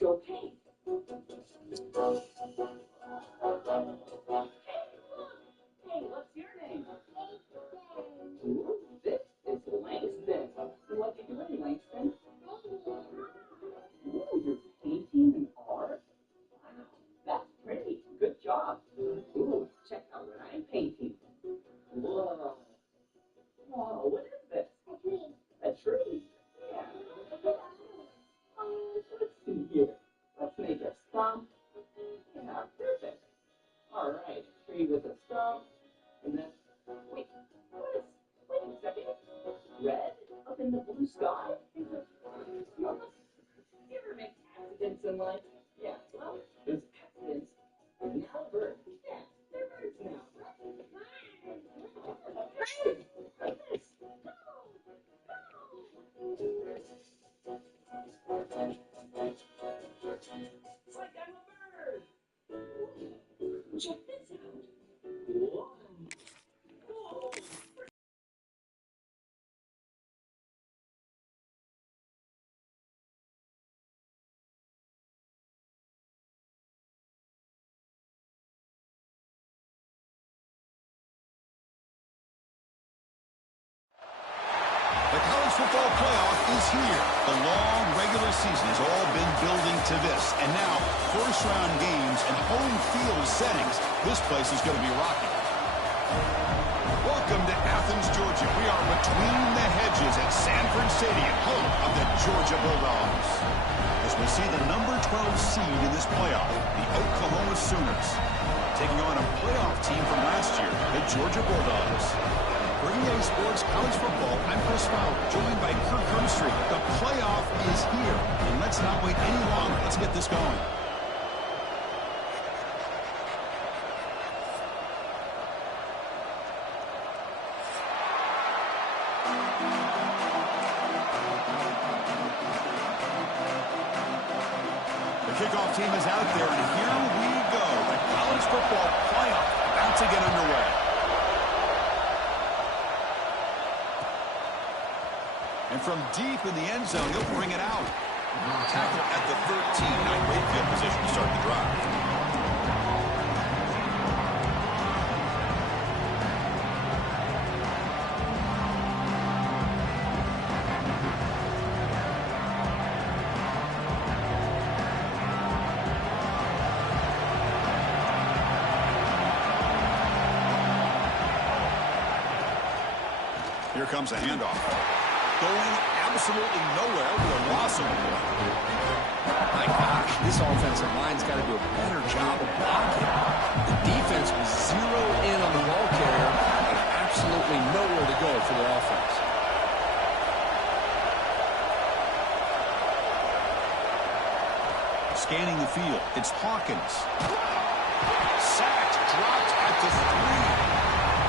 let's go paint. Hey, what's your name? Ooh, this is Langston. What are you doing, Langston? Ooh, you're painting an art? Wow, that's pretty. Good job. Ooh, check out what I'm painting. Whoa. Whoa, what is this? A tree. Yeah. Let's see here. Let's make a stump. Yeah, perfect. All right, a tree with a stump. And then, wait a second. Red up in the blue sky? You ever make accidents in life? Yeah, well, there's accidents. And now birds. Yeah, they're birds now. Like this. It's like I'm a bird. Check this out. Whoa. Whoa. The college football playoff is here. The long regular season has all been building to this. And now, first-round games and home field settings. This place is going to be rocking. Welcome to Athens, Georgia. We are between the hedges at Sanford Stadium, home of the Georgia Bulldogs. As we see the number 12 seed in this playoff, the Oklahoma Sooners, taking on a playoff team from last year, the Georgia Bulldogs. Bringing A Sports College Football, I'm Chris Fowler, joined by Kirk Hermstreet. The playoff is here, and let's not wait any longer. Let's get this going. The kickoff team is out there, and here we go. The college football playoff about to get underway. And from deep in the end zone, he'll bring it out. Tackle at the 13. Now great field position to start the drive. Here comes a handoff. Going absolutely nowhere with a loss of the ball. My gosh, this offensive line's got to do a better job of blocking. The defense was zeroed in on the ball carrier and absolutely nowhere to go for the offense. Scanning the field, it's Hawkins. Sacked, dropped at the 3.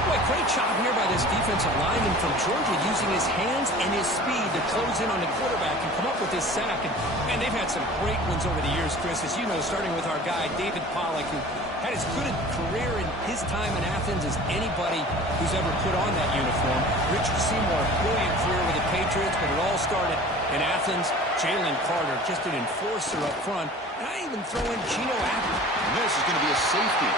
Boy, great job here by this defensive lineman from Georgia using his hands and his speed to close in on the quarterback and come up with this sack. And they've had some great ones over the years, Chris, as you know, starting with our guy, David Pollack, who had as good a career in his time in Athens as anybody who's ever put on that uniform. Richard Seymour, brilliant career with the Patriots, but it all started in Athens. Jalen Carter, just an enforcer up front. And I even throw in Gino Abbott. And this is going to be a safety.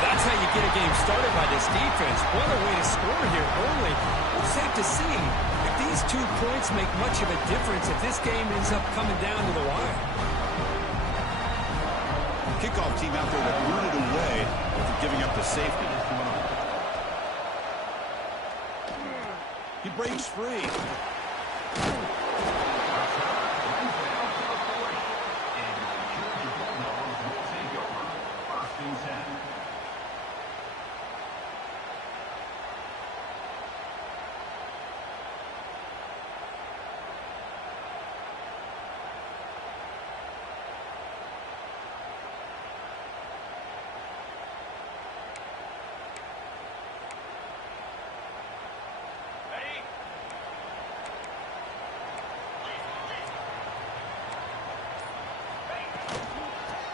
That's how you get a game started by this defense. What a way to score here early. We'll just have to see if these 2 points make much of a difference if this game ends up coming down to the wire. Kickoff team out there to run it away after giving up the safety. He breaks free.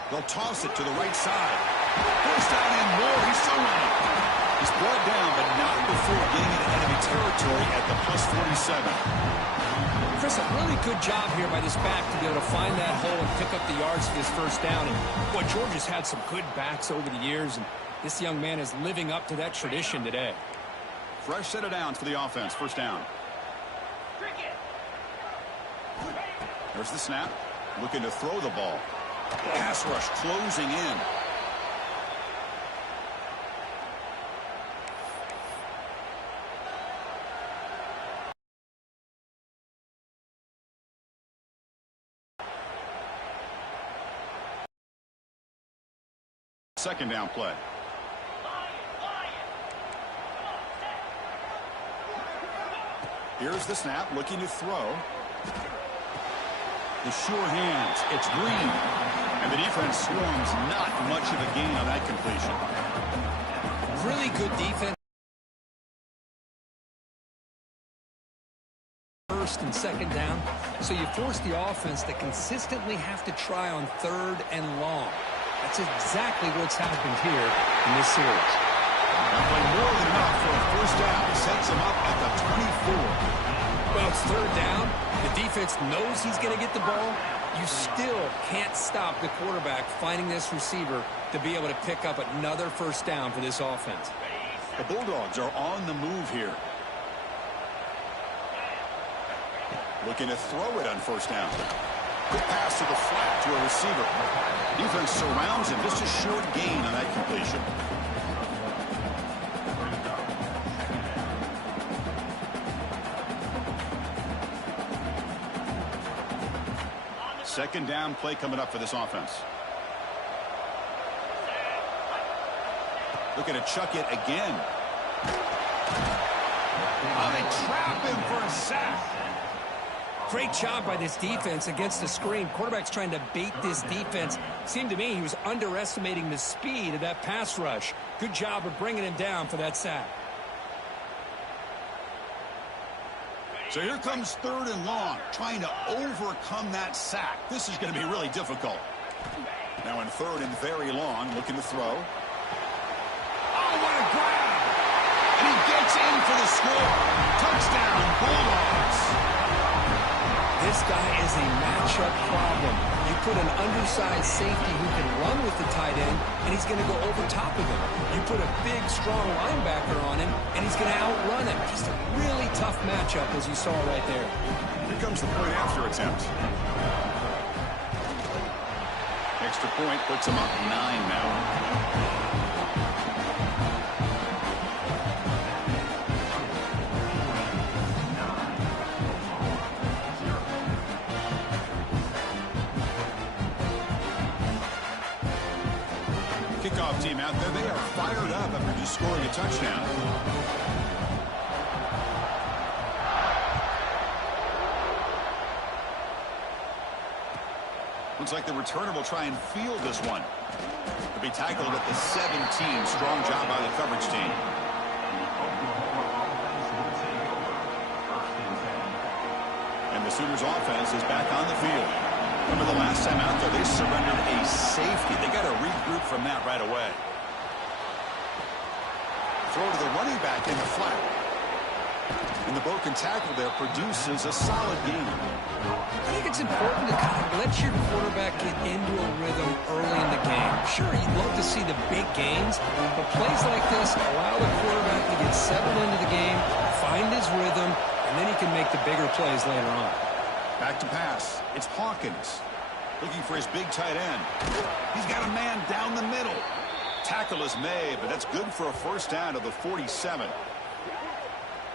They'll toss it to the right side. First down and more. He's still running. He's brought down, but not before getting into enemy territory. territory at the +47. Chris, a really good job here by this back to be able to find that hole and pick up the yards for this first down. And boy, Georgia's had some good backs over the years, and this young man is living up to that tradition today. Fresh set of downs for the offense. First down. There's the snap. Looking to throw the ball. Pass rush closing in. Second down play. Here's the snap, looking to throw. The sure hands, it's Green. And the defense swarms, not much of a gain on that completion. Really good defense. First and second down. So you force the offense to consistently have to try on third and long. That's exactly what's happened here in this series. That played more than enough for a first down. Sets him up at the 24. Well, it's third down. The defense knows he's going to get the ball. You still can't stop the quarterback finding this receiver to be able to pick up another first down for this offense. The Bulldogs are on the move here. Looking to throw it on first down. Quick pass to the flat to a receiver. Defense surrounds him. Just a short gain on that completion. Second down play coming up for this offense. Looking to chuck it again. Oh, they trap him for a sack. Great job by this defense against the screen. Quarterback's trying to bait this defense. Seemed to me he was underestimating the speed of that pass rush. Good job of bringing him down for that sack. So here comes third and long, trying to overcome that sack. This is going to be really difficult. Now in third and very long, looking to throw. Oh, what a grab! And he gets in for the score. Touchdown, Bulldogs. This guy is a matchup problem. You put an undersized safety who can run with the tight end, and he's going to go over top of him. You put a big, strong linebacker on him, and he's going to outrun him. Just a really tough matchup, as you saw right there. Here comes the point after attempt. Extra point puts him up 9 now. Kickoff team out there, they are fired up after just scoring a touchdown. Looks like the returner will try and field this one. He'll be tackled at the 17. Strong job by the coverage team. And the Sooners offense is back on the field. Remember the last time out there, they surrendered a safety. They got to regroup from that right away. Throw to the running back in the flat. And the broken tackle there produces a solid gain. I think it's important to kind of let your quarterback get into a rhythm early in the game. Sure, you'd love to see the big gains, but plays like this allow the quarterback to get settled into the game, find his rhythm, and then he can make the bigger plays later on. Back to pass. It's Hawkins looking for his big tight end. He's got a man down the middle. Tackle is made, but that's good for a first down to the 47.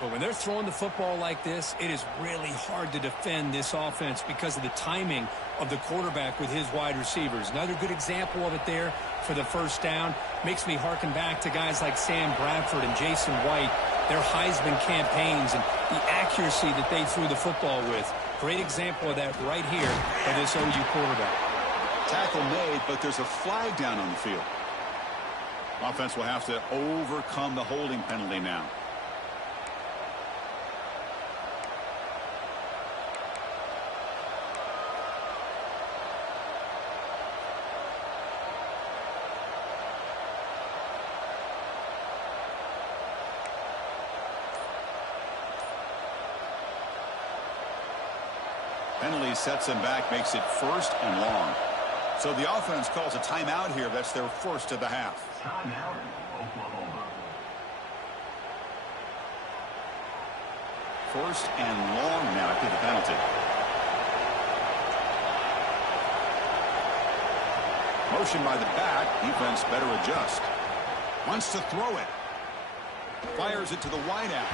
But when they're throwing the football like this, it is really hard to defend this offense because of the timing of the quarterback with his wide receivers. Another good example of it there for the first down. Makes me harken back to guys like Sam Bradford and Jason White, their Heisman campaigns and the accuracy that they threw the football with. Great example of that right here by this OU quarterback. Tackle made, but there's a flag down on the field. Offense will have to overcome the holding penalty now. Penalty sets him back, makes it 1st and long. So the offense calls a timeout here. That's their first of the half. Timeout, Oklahoma. 1st and long now after the penalty. Motion by the back. Defense better adjust. Wants to throw it. Fires it to the wideout.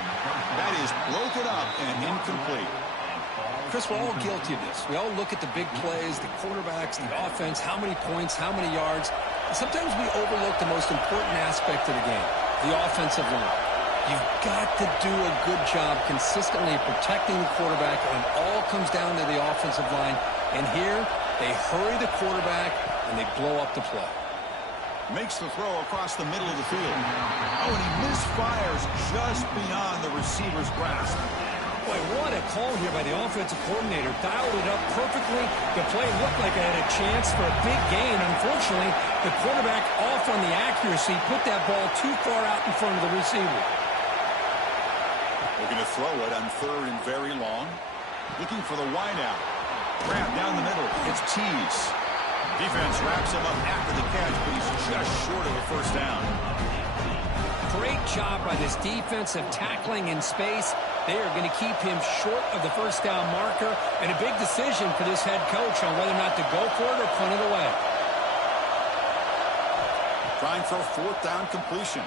That is broken up and incomplete. Chris, we're all guilty of this. We all look at the big plays, the quarterbacks, the offense, how many points, how many yards. And sometimes we overlook the most important aspect of the game, the offensive line. You've got to do a good job consistently protecting the quarterback, and it all comes down to the offensive line. And here, they hurry the quarterback, and they blow up the play. Makes the throw across the middle of the field. Oh, and he misfires just beyond the receiver's grasp. Boy, what a call here by the offensive coordinator. Dialed it up perfectly. The play looked like it had a chance for a big gain. Unfortunately, the quarterback off on the accuracy, put that ball too far out in front of the receiver. They're going to throw it on 3rd and very long. Looking for the wideout. Grab down the middle. It's Tease. Defense wraps him up after the catch, but he's just short of a 1st down. Great job by this defensive tackling in space. They are going to keep him short of the 1st down marker, and a big decision for this head coach on whether or not to go for it or punt it away. Trying for a 4th down completion.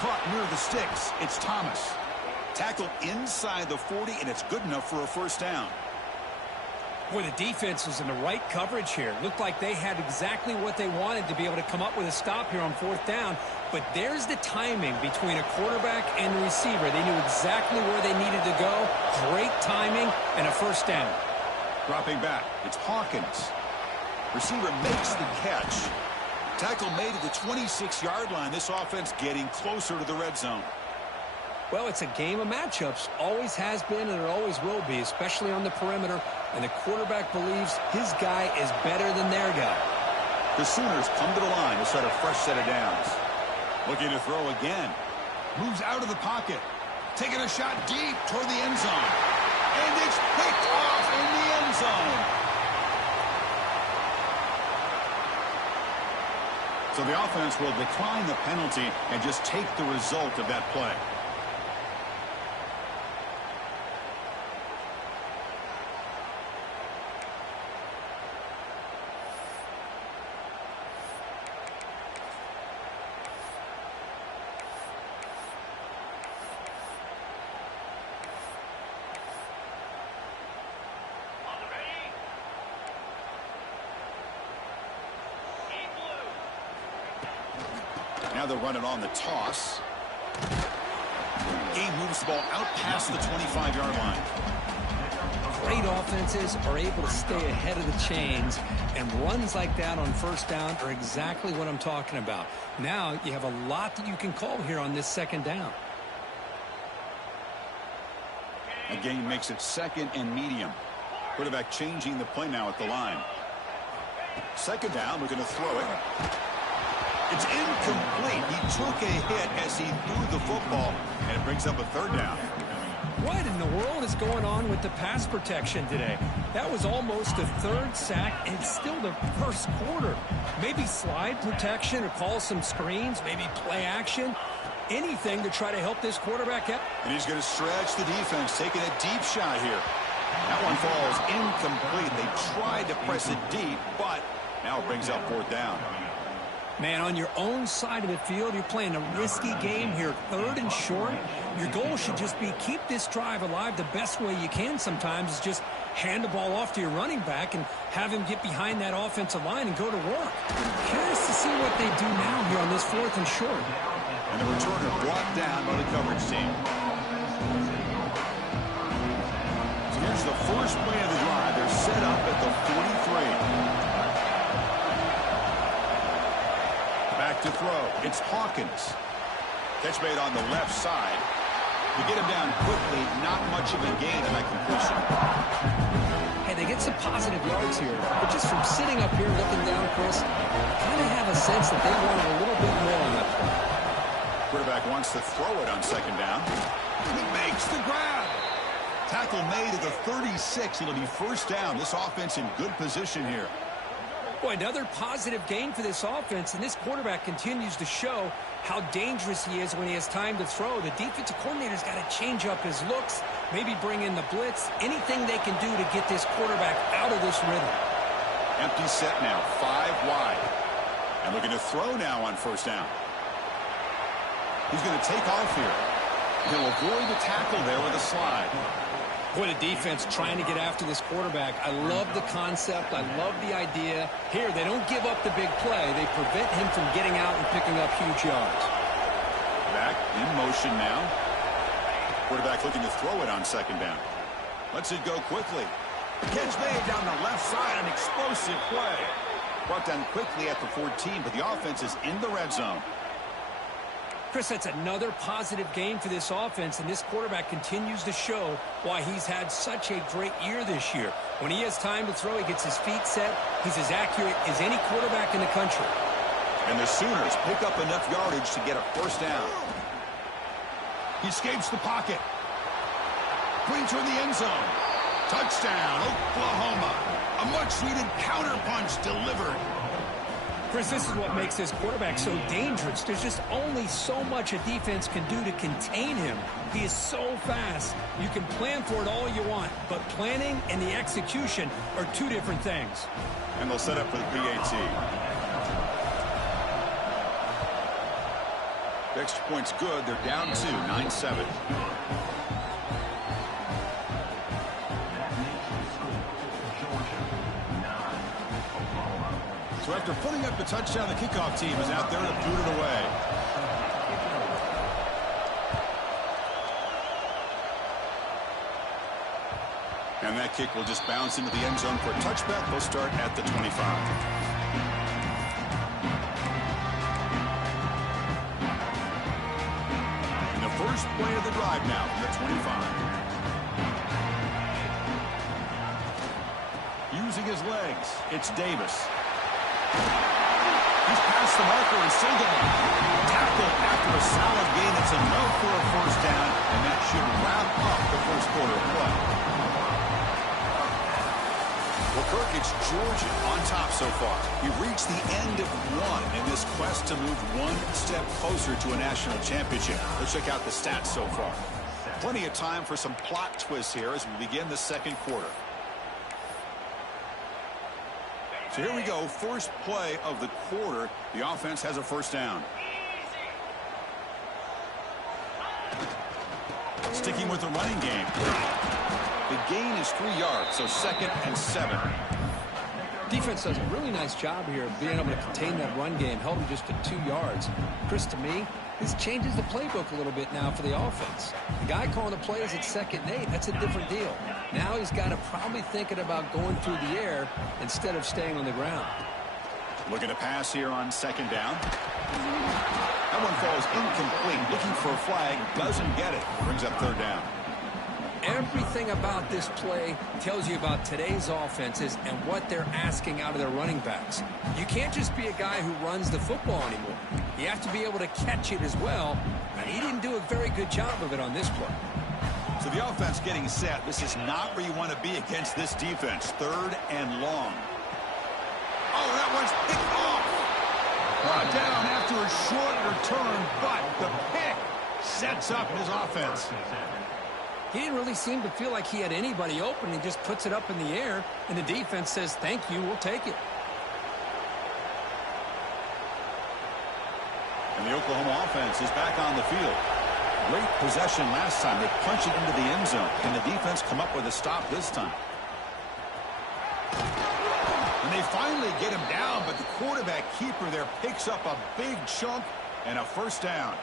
Caught near the sticks. It's Thomas. Tackled inside the 40, and it's good enough for a 1st down. Boy, the defense was in the right coverage here. Looked like they had exactly what they wanted to be able to come up with a stop here on 4th down. But there's the timing between a quarterback and the receiver. They knew exactly where they needed to go. Great timing and a 1st down. Dropping back, it's Hawkins. Receiver makes the catch. Tackle made at the 26-yard line. This offense getting closer to the red zone. Well, it's a game of matchups. Always has been and it always will be, especially on the perimeter. And the quarterback believes his guy is better than their guy. The Sooners come to the line to set a fresh set of downs. Looking to throw again. Moves out of the pocket. Taking a shot deep toward the end zone. And it's picked off in the end zone. So the offense will decline the penalty and just take the result of that play. Now they're running on the toss. Game moves the ball out past the 25-yard line. Great offenses are able to stay ahead of the chains, and runs like that on 1st down are exactly what I'm talking about. Now you have a lot that you can call here on this 2nd down. A gain makes it 2nd and medium. Quarterback changing the play now at the line. 2nd down, we're going to throw it. It's incomplete. He took a hit as he threw the football, and it brings up a 3rd down. What in the world is going on with the pass protection today? That was almost a 3rd sack, and it's still the 1st quarter. Maybe slide protection or call some screens, maybe play action. Anything to try to help this quarterback out. And he's going to stretch the defense, taking a deep shot here. That one falls incomplete. They tried to press it deep, but now it brings up 4th down. Man, on your own side of the field, you're playing a risky game here, 3rd and short. Your goal should just be keep this drive alive the best way you can sometimes is just hand the ball off to your running back and have him get behind that offensive line and go to work. Curious to see what they do now here on this 4th and short. And the returner brought down by the coverage team. So here's the first play of the drive. They're set up at the 43. Back to throw. It's Hawkins. Catch made on the left side. To get him down quickly, not much of a gain in that completion. Hey, they get some positive yards here, but just from sitting up here looking down, Chris, I kind of have a sense that they wanted a little bit more on that play. Quarterback wants to throw it on 2nd down. He makes the grab. Tackle made at the 36. It'll be first down. This offense in good position here. Boy, another positive gain for this offense, and this quarterback continues to show how dangerous he is when he has time to throw. The defensive coordinator's got to change up his looks, maybe bring in the blitz, anything they can do to get this quarterback out of this rhythm. Empty set now, 5 wide. And looking to throw now on first down. He's going to take off here. He'll avoid the tackle there with a slide. Boy, the defense trying to get after this quarterback. I love the concept. I love the idea. Here, they don't give up the big play. They prevent him from getting out and picking up huge yards. Back in motion now. Quarterback looking to throw it on second down. Lets it go quickly. Catch made down the left side, an explosive play. Brought down quickly at the 14, but the offense is in the red zone. Chris, that's another positive game for this offense, and this quarterback continues to show why he's had such a great year this year. When he has time to throw, he gets his feet set. He's as accurate as any quarterback in the country. And the Sooners pick up enough yardage to get a first down. He escapes the pocket. Brings her in the end zone. Touchdown, Oklahoma. A much-needed counterpunch delivered. Chris, this is what makes this quarterback so dangerous. There's just only so much a defense can do to contain him. He is so fast. You can plan for it all you want, but planning and the execution are two different things. And they'll set up for the PAT. The extra point's good. They're down 2, 9-7. So after putting up the touchdown, the kickoff team is out there to boot it away. And that kick will just bounce into the end zone for a touchback. They'll start at the 25. And the first play of the drive now from the 25. Using his legs, it's Davis. He's past the marker and still going. Tackle after a solid gain. It's enough for a first down, and that should wrap up the first quarter of play. Well, Kirk, it's Georgia on top so far. We reached the end of one in this quest to move one step closer to a national championship. Let's check out the stats so far. Plenty of time for some plot twists here as we begin the second quarter. So here we go, first play of the quarter. The offense has a first down. Sticking with the running game. The gain is 3 yards, so 2nd and 7. Defense does a really nice job here of being able to contain that run game, held him just to 2 yards. Chris, to me, this changes the playbook a little bit now for the offense. The guy calling the plays at 2nd and 8, that's a different deal. Now he's got to probably thinking about going through the air instead of staying on the ground. Looking to pass here on 2nd down. That one falls incomplete. Looking for a flag, doesn't get it. Brings up 3rd down. Everything about this play tells you about today's offenses and what they're asking out of their running backs. You can't just be a guy who runs the football anymore. You have to be able to catch it as well, and he didn't do a very good job of it on this play. So the offense getting set. This is not where you want to be against this defense. 3rd and long. Oh, that one's picked off. Brought down after a short return, but the pick sets up his offense. He didn't really seem to feel like he had anybody open. He just puts it up in the air, and the defense says, thank you, we'll take it. And the Oklahoma offense is back on the field. Great possession last time. They punch it into the end zone. Can the defense come up with a stop this time? And they finally get him down, but the quarterback keeper there picks up a big chunk and a first down.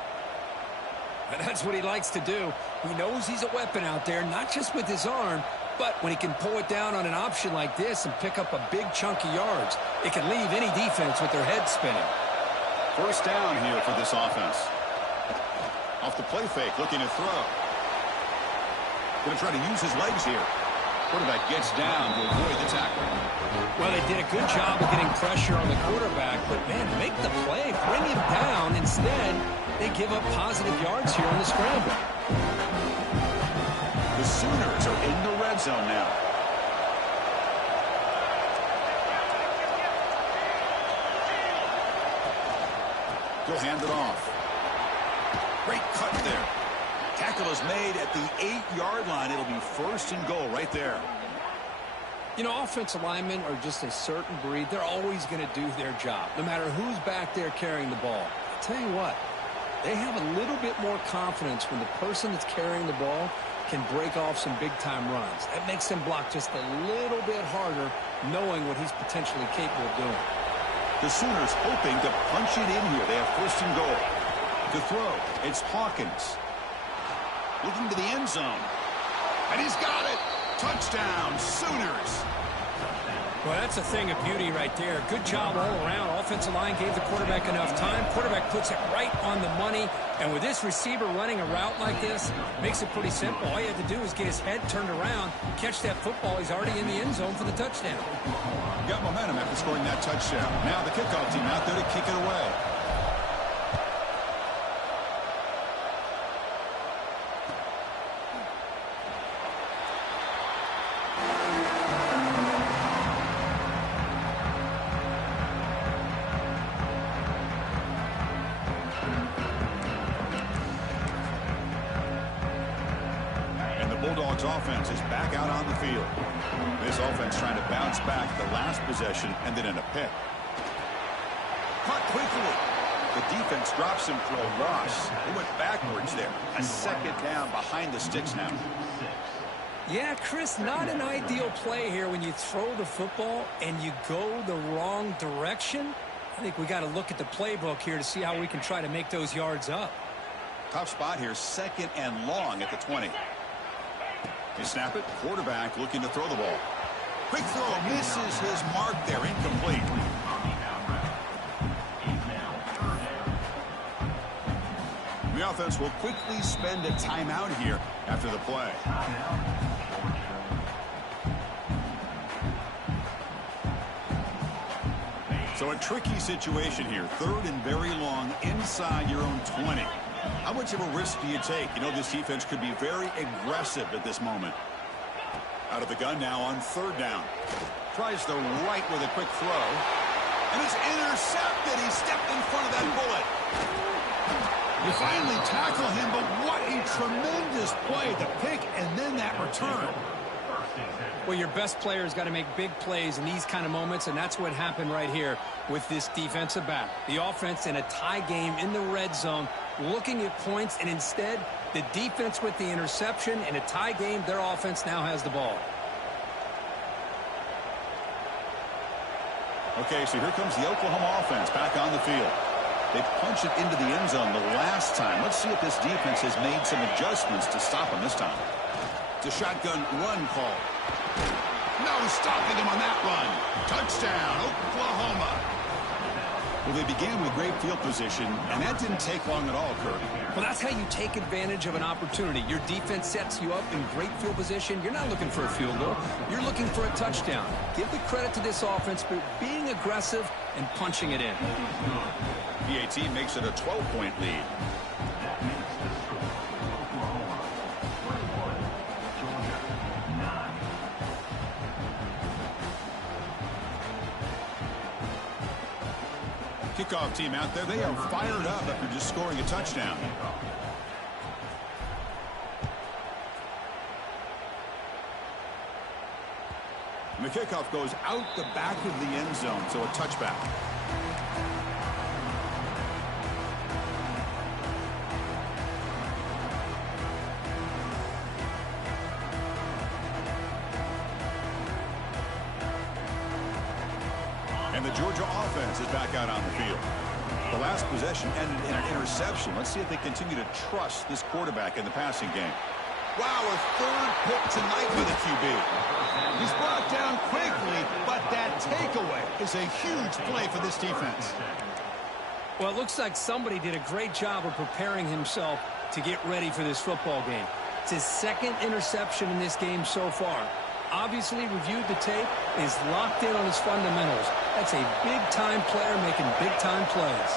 And that's what he likes to do. He knows he's a weapon out there, not just with his arm, but when he can pull it down on an option like this and pick up a big chunk of yards, it can leave any defense with their head spinning. First down here for this offense. Off the play fake, looking to throw. Going to try to use his legs here. Quarterback gets down to avoid the tackle. Well, they did a good job of getting pressure on the quarterback, but, man, make the play, bring him down. Instead, they give up positive yards here on the scramble. The The Sooners are in the red zone now. He'll hand it off. Great cut there. Tackle is made at the 8-yard line. It'll be 1st and goal right there. You know, offensive linemen are just a certain breed. They're always going to do their job, no matter who's back there carrying the ball. I'll tell you what, they have a little bit more confidence when the person that's carrying the ball can break off some big-time runs. That makes them block just a little bit harder, knowing what he's potentially capable of doing. The Sooners hoping to punch it in here. They have 1st and goal. To throw, it's Hawkins. Looking to the end zone. And he's got it. Touchdown, Sooners. Well, that's a thing of beauty right there. Good job all around. Offensive line gave the quarterback enough time. Quarterback puts it right on the money. And with this receiver running a route like this, makes it pretty simple. All you have to do is get his head turned around, catch that football. He's already in the end zone for the touchdown. Got momentum after scoring that touchdown. Now the kickoff team out there to kick it away. Bulldogs offense is back out on the field. This offense trying to bounce back the last possession and then in a pick. Caught quickly. The defense drops him for a loss. They went backwards there. A 2nd down behind the sticks now. Yeah, Chris, not an ideal play here when you throw the football and you go the wrong direction. I think we got to look at the playbook here to see how we can try to make those yards up. Tough spot here, 2nd and long at the 20. They snap it. Quarterback looking to throw the ball. Quick throw. Misses his mark there. Incomplete. The offense will quickly spend a timeout here after the play. So a tricky situation here. 3rd and very long inside your own 20. How much of a risk do you take? You know, this defense could be very aggressive at this moment. Out of the gun now on 3rd down. Tries the right with a quick throw. And it's intercepted. He stepped in front of that bullet. You finally tackle him, but what a tremendous play. The pick and then that return. Well, your best player's got to make big plays in these kind of moments, and that's what happened right here with this defensive back. The offense in a tie game in the red zone, looking at points, and instead, the defense with the interception. In a tie game, their offense now has the ball. Okay, so here comes the Oklahoma offense back on the field. They punch it into the end zone the last time. Let's see if this defense has made some adjustments to stop them this time. It's a shotgun run call. No stopping him on that run. Touchdown, Oklahoma. Well, they began with great field position, and that didn't take long at all, Kirk. Well, that's how you take advantage of an opportunity. Your defense sets you up in great field position. You're not looking for a field goal. You're looking for a touchdown. Give the credit to this offense for being aggressive and punching it in. PAT makes it a 12-point lead. Kickoff team out there. They are fired up after just scoring a touchdown. And the kickoff goes out the back of the end zone, so a touchback. And the Georgia offense is back out on the field. The last possession ended in an interception. Let's see if they continue to trust this quarterback in the passing game. Wow, a 3rd pick tonight for the QB. He's brought down quickly, but that takeaway is a huge play for this defense. Well, it looks like somebody did a great job of preparing himself to get ready for this football game. It's his 2nd interception in this game so far. Obviously reviewed the tape, is locked in on his fundamentals. That's a big-time player making big-time plays.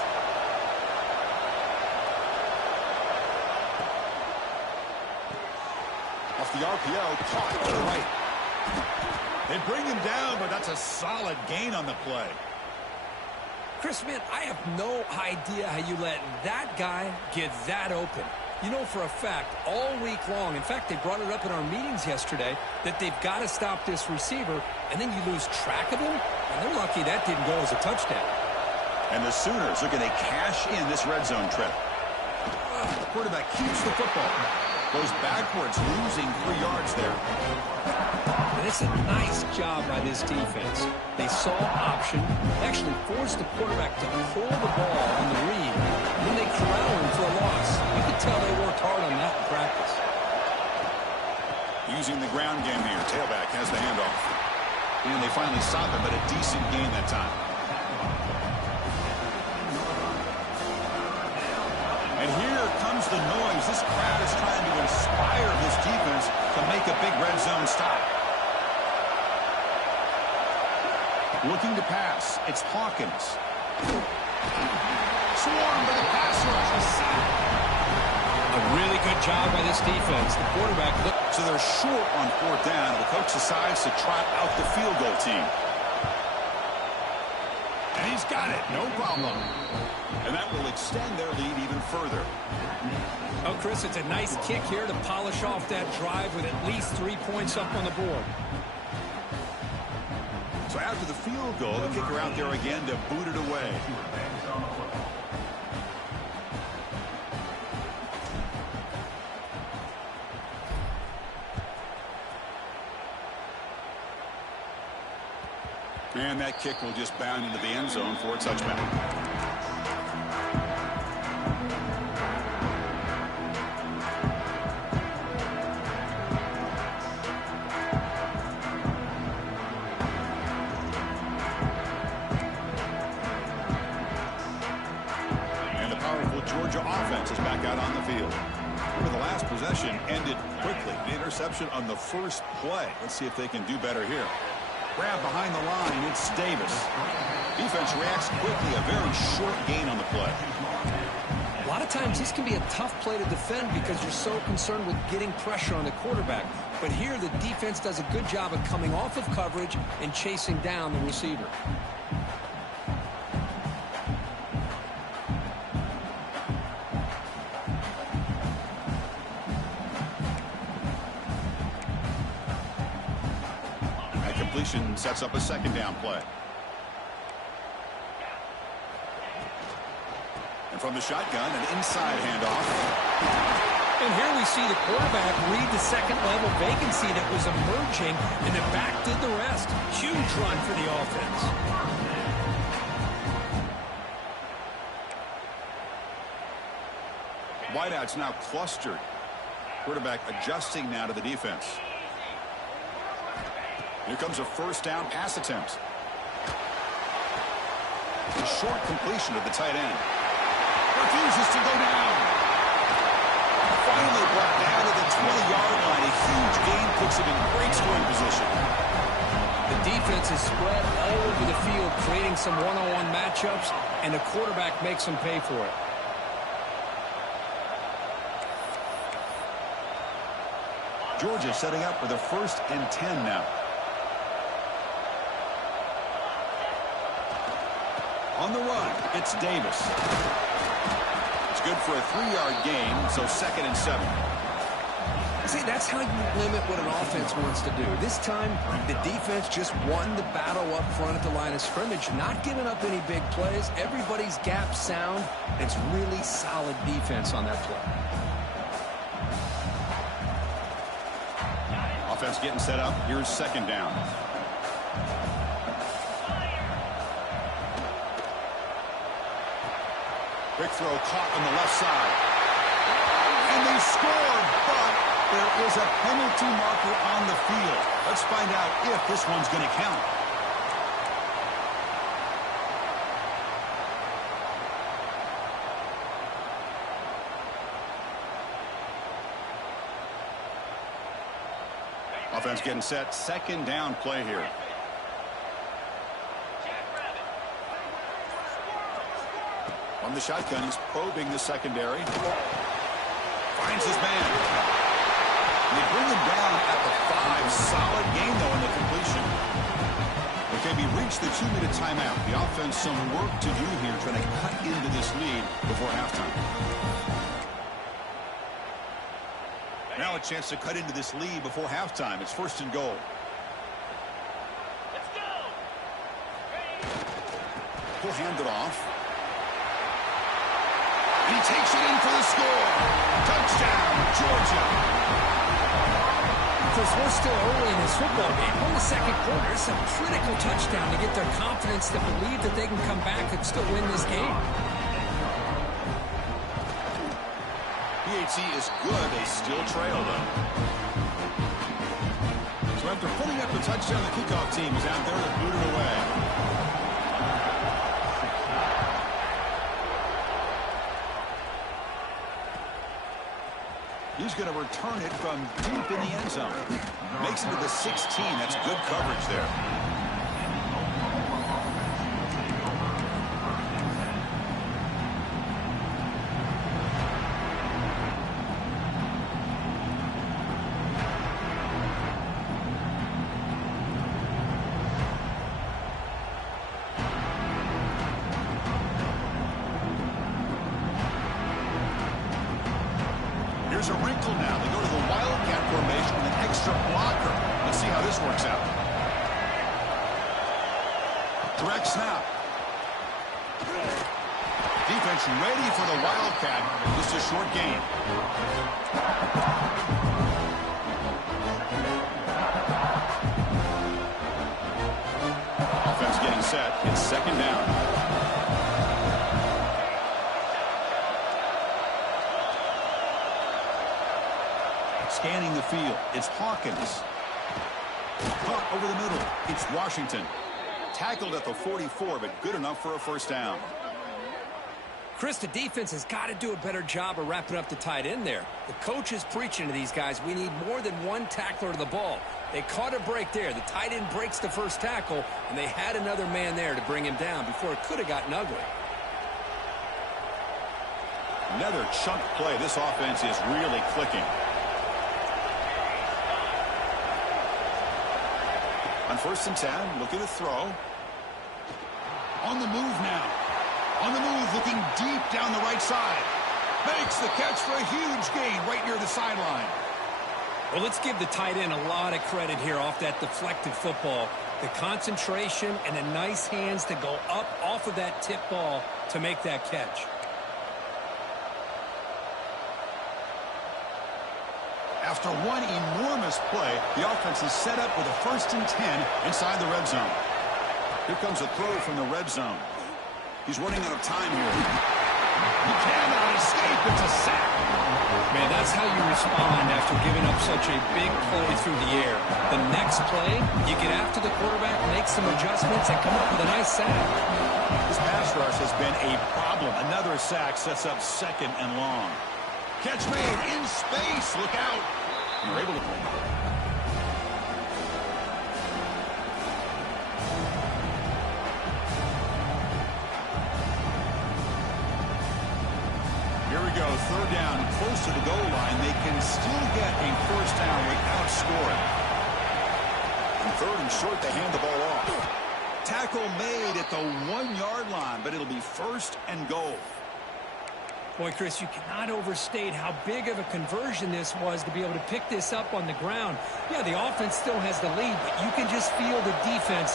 A the RPO, caught to the right. They bring him down, but that's a solid gain on the play. Chris, man, I have no idea how you let that guy get that open. You know for a fact, all week long, in fact, they brought it up in our meetings yesterday, that they've got to stop this receiver, and then you lose track of him? And they're lucky that didn't go as a touchdown. And the Sooners are going to cash in this red zone trip. The quarterback keeps the football. Goes backwards, losing 3 yards there. And it's a nice job by this defense. They saw option, actually forced the quarterback to pull the ball on the read, and then they corral him for a loss. You could tell they worked hard on that in practice. Using the ground game here. Tailback has the handoff. And they finally stop him, but a decent gain that time. And here comes the noise. This crowd is trying to inspire this defense to make a big red zone stop. Looking to pass. It's Hawkins. Swarmed by the pass rush. A sack. A really good job by this defense. The quarterback looked. So they're short on 4th down. The coach decides to trot out the field goal team. And he's got it. No problem. And that will extend their lead even further. Oh, Chris, it's a nice kick here to polish off that drive with at least 3 points up on the board. So after the field goal, the kicker out there again to boot it away. And that kick will just bound into the end zone for a touchback. Georgia offense is back out on the field. Remember, the last possession ended quickly. The interception on the first play. Let's see if they can do better here. Grab behind the line. It's Davis. Defense reacts quickly. A very short gain on the play. A lot of times this can be a tough play to defend because you're so concerned with getting pressure on the quarterback. But here the defense does a good job of coming off of coverage and chasing down the receiver. Sets up a 2nd down play. And from the shotgun, an inside handoff. And here we see the quarterback read the second-level vacancy that was emerging, and the back did the rest. Huge run for the offense. Wideouts now clustered. Quarterback adjusting now to the defense. Here comes a 1st down pass attempt. A short completion of the tight end. Refuses to go down. Finally brought down to the 20-yard line. A huge gain puts him in great scoring position. The defense is spread all over the field, creating some one-on-one matchups, and the quarterback makes them pay for it. Georgia setting up for the 1st and 10 now. On the run, it's Davis. It's good for a 3-yard gain, so 2nd and 7. See, that's how you limit what an offense wants to do. This time, the defense just won the battle up front at the line of scrimmage, not giving up any big plays. Everybody's gap sound. It's really solid defense on that play. Offense getting set up. Here's 2nd down. Quick throw caught on the left side. And they scored, but there is a penalty marker on the field. Let's find out if this one's going to count. Offense getting set. 2nd down play here. On the shotgun, he's probing the secondary. Finds his man. They bring him down at the 5. Solid gain, though, in the completion. Okay, we reached the 2-minute timeout. The offense some work to do here, trying to cut into this lead before halftime. Now a chance to cut into this lead before halftime. It's 1st and goal. Let's go. He'll hand it off. And he takes it in for the score. Touchdown, Georgia. Chris, we're still early in this football game. We're in the 2nd quarter. It's a critical touchdown to get their confidence to believe that they can come back and still win this game. PAT is good. They still trail, though. So after pulling up the touchdown, the kickoff team is out there to boot it away. He's going to return it from deep in the end zone. Makes it to the 16. That's good coverage there. Here's a wrinkle now. They go to the Wildcat formation with an extra blocker. Let's see how this works out. Direct snap. Defense ready for the Wildcat. Just a short gain. Offense getting set. It's 2nd down. Scanning the field. It's Hawkins. Caught over the middle. It's Washington. Tackled at the 44, but good enough for a 1st down. Chris, the defense has got to do a better job of wrapping up the tight end there. The coach is preaching to these guys, we need more than one tackler to the ball. They caught a break there. The tight end breaks the 1st tackle, and they had another man there to bring him down before it could have gotten ugly. Another chunk play. This offense is really clicking. On 1st and 10, looking to throw. On the move now. On the move, looking deep down the right side. Makes the catch for a huge gain right near the sideline. Well, let's give the tight end a lot of credit here off that deflected football. The concentration and the nice hands to go up off of that tip ball to make that catch. After one enormous play, the offense is set up with a 1st and 10 inside the red zone. Here comes a throw from the red zone. He's running out of time here. He cannot escape. It's a sack. Man, that's how you respond after giving up such a big play through the air. The next play, you get after the quarterback, make some adjustments, and come up with a nice sack. This pass rush has been a problem. Another sack sets up 2nd and long. Catch made in space. Look out. And they're able to play. Here we go. 3rd down, close to the goal line. They can still get a 1st down without scoring. And 3rd and short, they hand the ball off. Tackle made at the 1-yard line, but it'll be 1st and goal. Boy, Chris, you cannot overstate how big of a conversion this was to be able to pick this up on the ground. Yeah, the offense still has the lead, but you can just feel the defense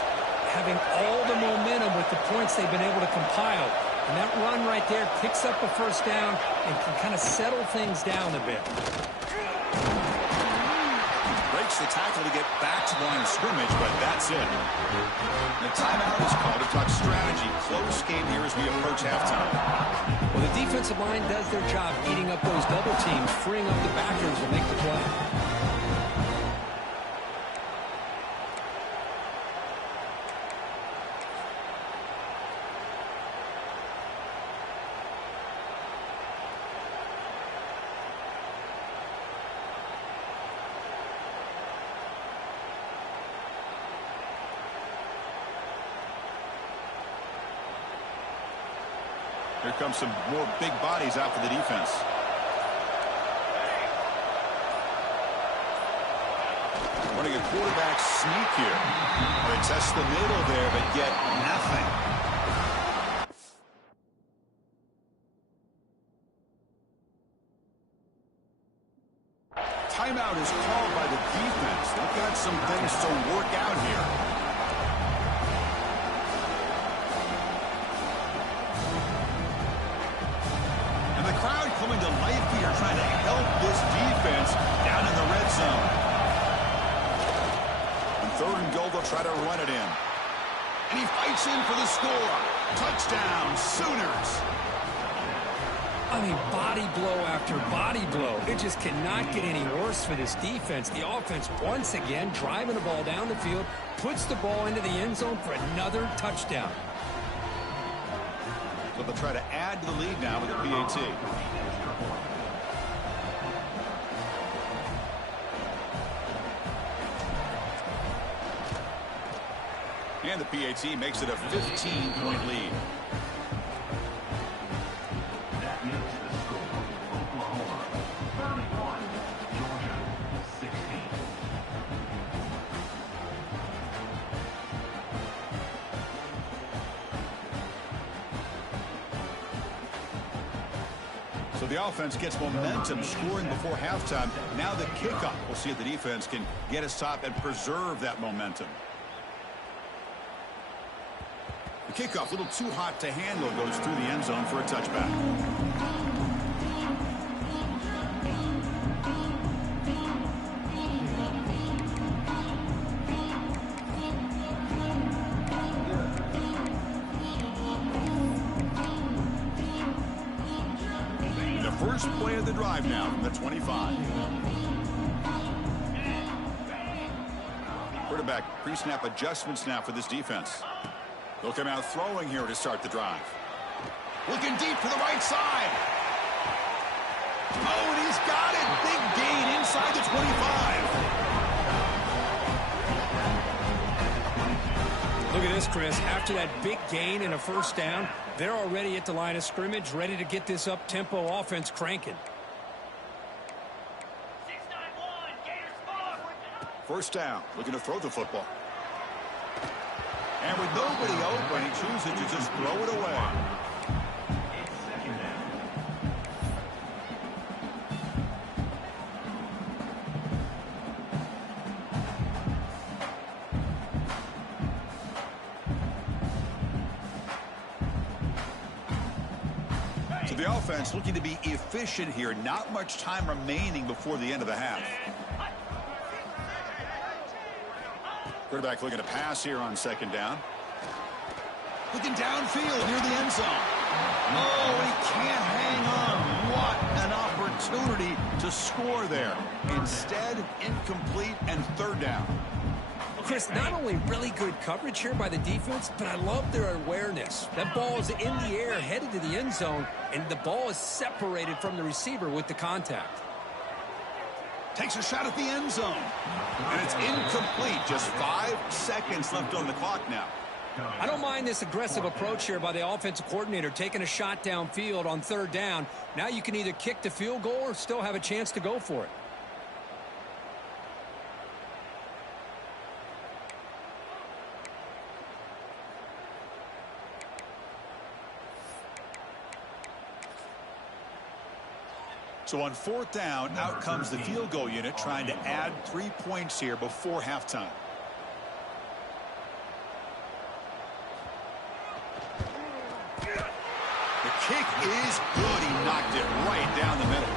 having all the momentum with the points they've been able to compile. And that run right there picks up a 1st down and can kind of settle things down a bit. Breaks the tackle to get back to the line of scrimmage, but that's it. The timeout is called to talk strategy. Close game here as we approach halftime. Well, the defensive line does their job eating up those double teams, freeing up the backers to make the play. Here comes some more big bodies out for the defense. the quarterback sneak here. They test the middle there, but get nothing. Timeout is called by the defense. They've got some things to work out here. And the crowd coming to life here, trying to help this defense down in the red zone. On 3rd and goal, they'll try to run it in. And he fights in for the score. Touchdown, Sooners. I mean, body blow after body blow. It just cannot get any worse for this defense. The offense, once again, driving the ball down the field, puts the ball into the end zone for another touchdown. So they'll try to add to the lead now with a PAT. And the PAT makes it a 15-point lead. That makes the score Oklahoma 31, Georgia 16. So the offense gets momentum, scoring before halftime. Now the kickoff. We'll see if the defense can get a stop and preserve that momentum. The kickoff, a little too hot to handle, goes through the end zone for a touchback. The first play of the drive now from the 25. Quarterback pre-snap adjustments now for this defense. They'll come out throwing here to start the drive. Looking deep for the right side. Oh, and he's got it. Big gain inside the 25. Look at this, Chris. After that big gain and a first down, they're already at the line of scrimmage, ready to get this up-tempo offense cranking. First down, looking to throw the football. And with nobody open, he chooses to just throw it away. It's 2nd down. So the offense looking to be efficient here. Not much time remaining before the end of the half. Quarterback looking to pass here on 2nd down. Looking downfield near the end zone. Oh, he can't hang on. What an opportunity to score there. Instead, incomplete and 3rd down. Chris, not only really good coverage here by the defense, but I love their awareness. That ball is in the air, headed to the end zone, and the ball is separated from the receiver with the contact. Takes a shot at the end zone. And it's incomplete. Just 5 seconds left on the clock now. I don't mind this aggressive approach here by the offensive coordinator, taking a shot downfield on 3rd down. Now you can either kick the field goal or still have a chance to go for it. So on 4th down, out comes the field goal unit trying to add 3 points here before halftime. The kick is good. He knocked it right down the middle.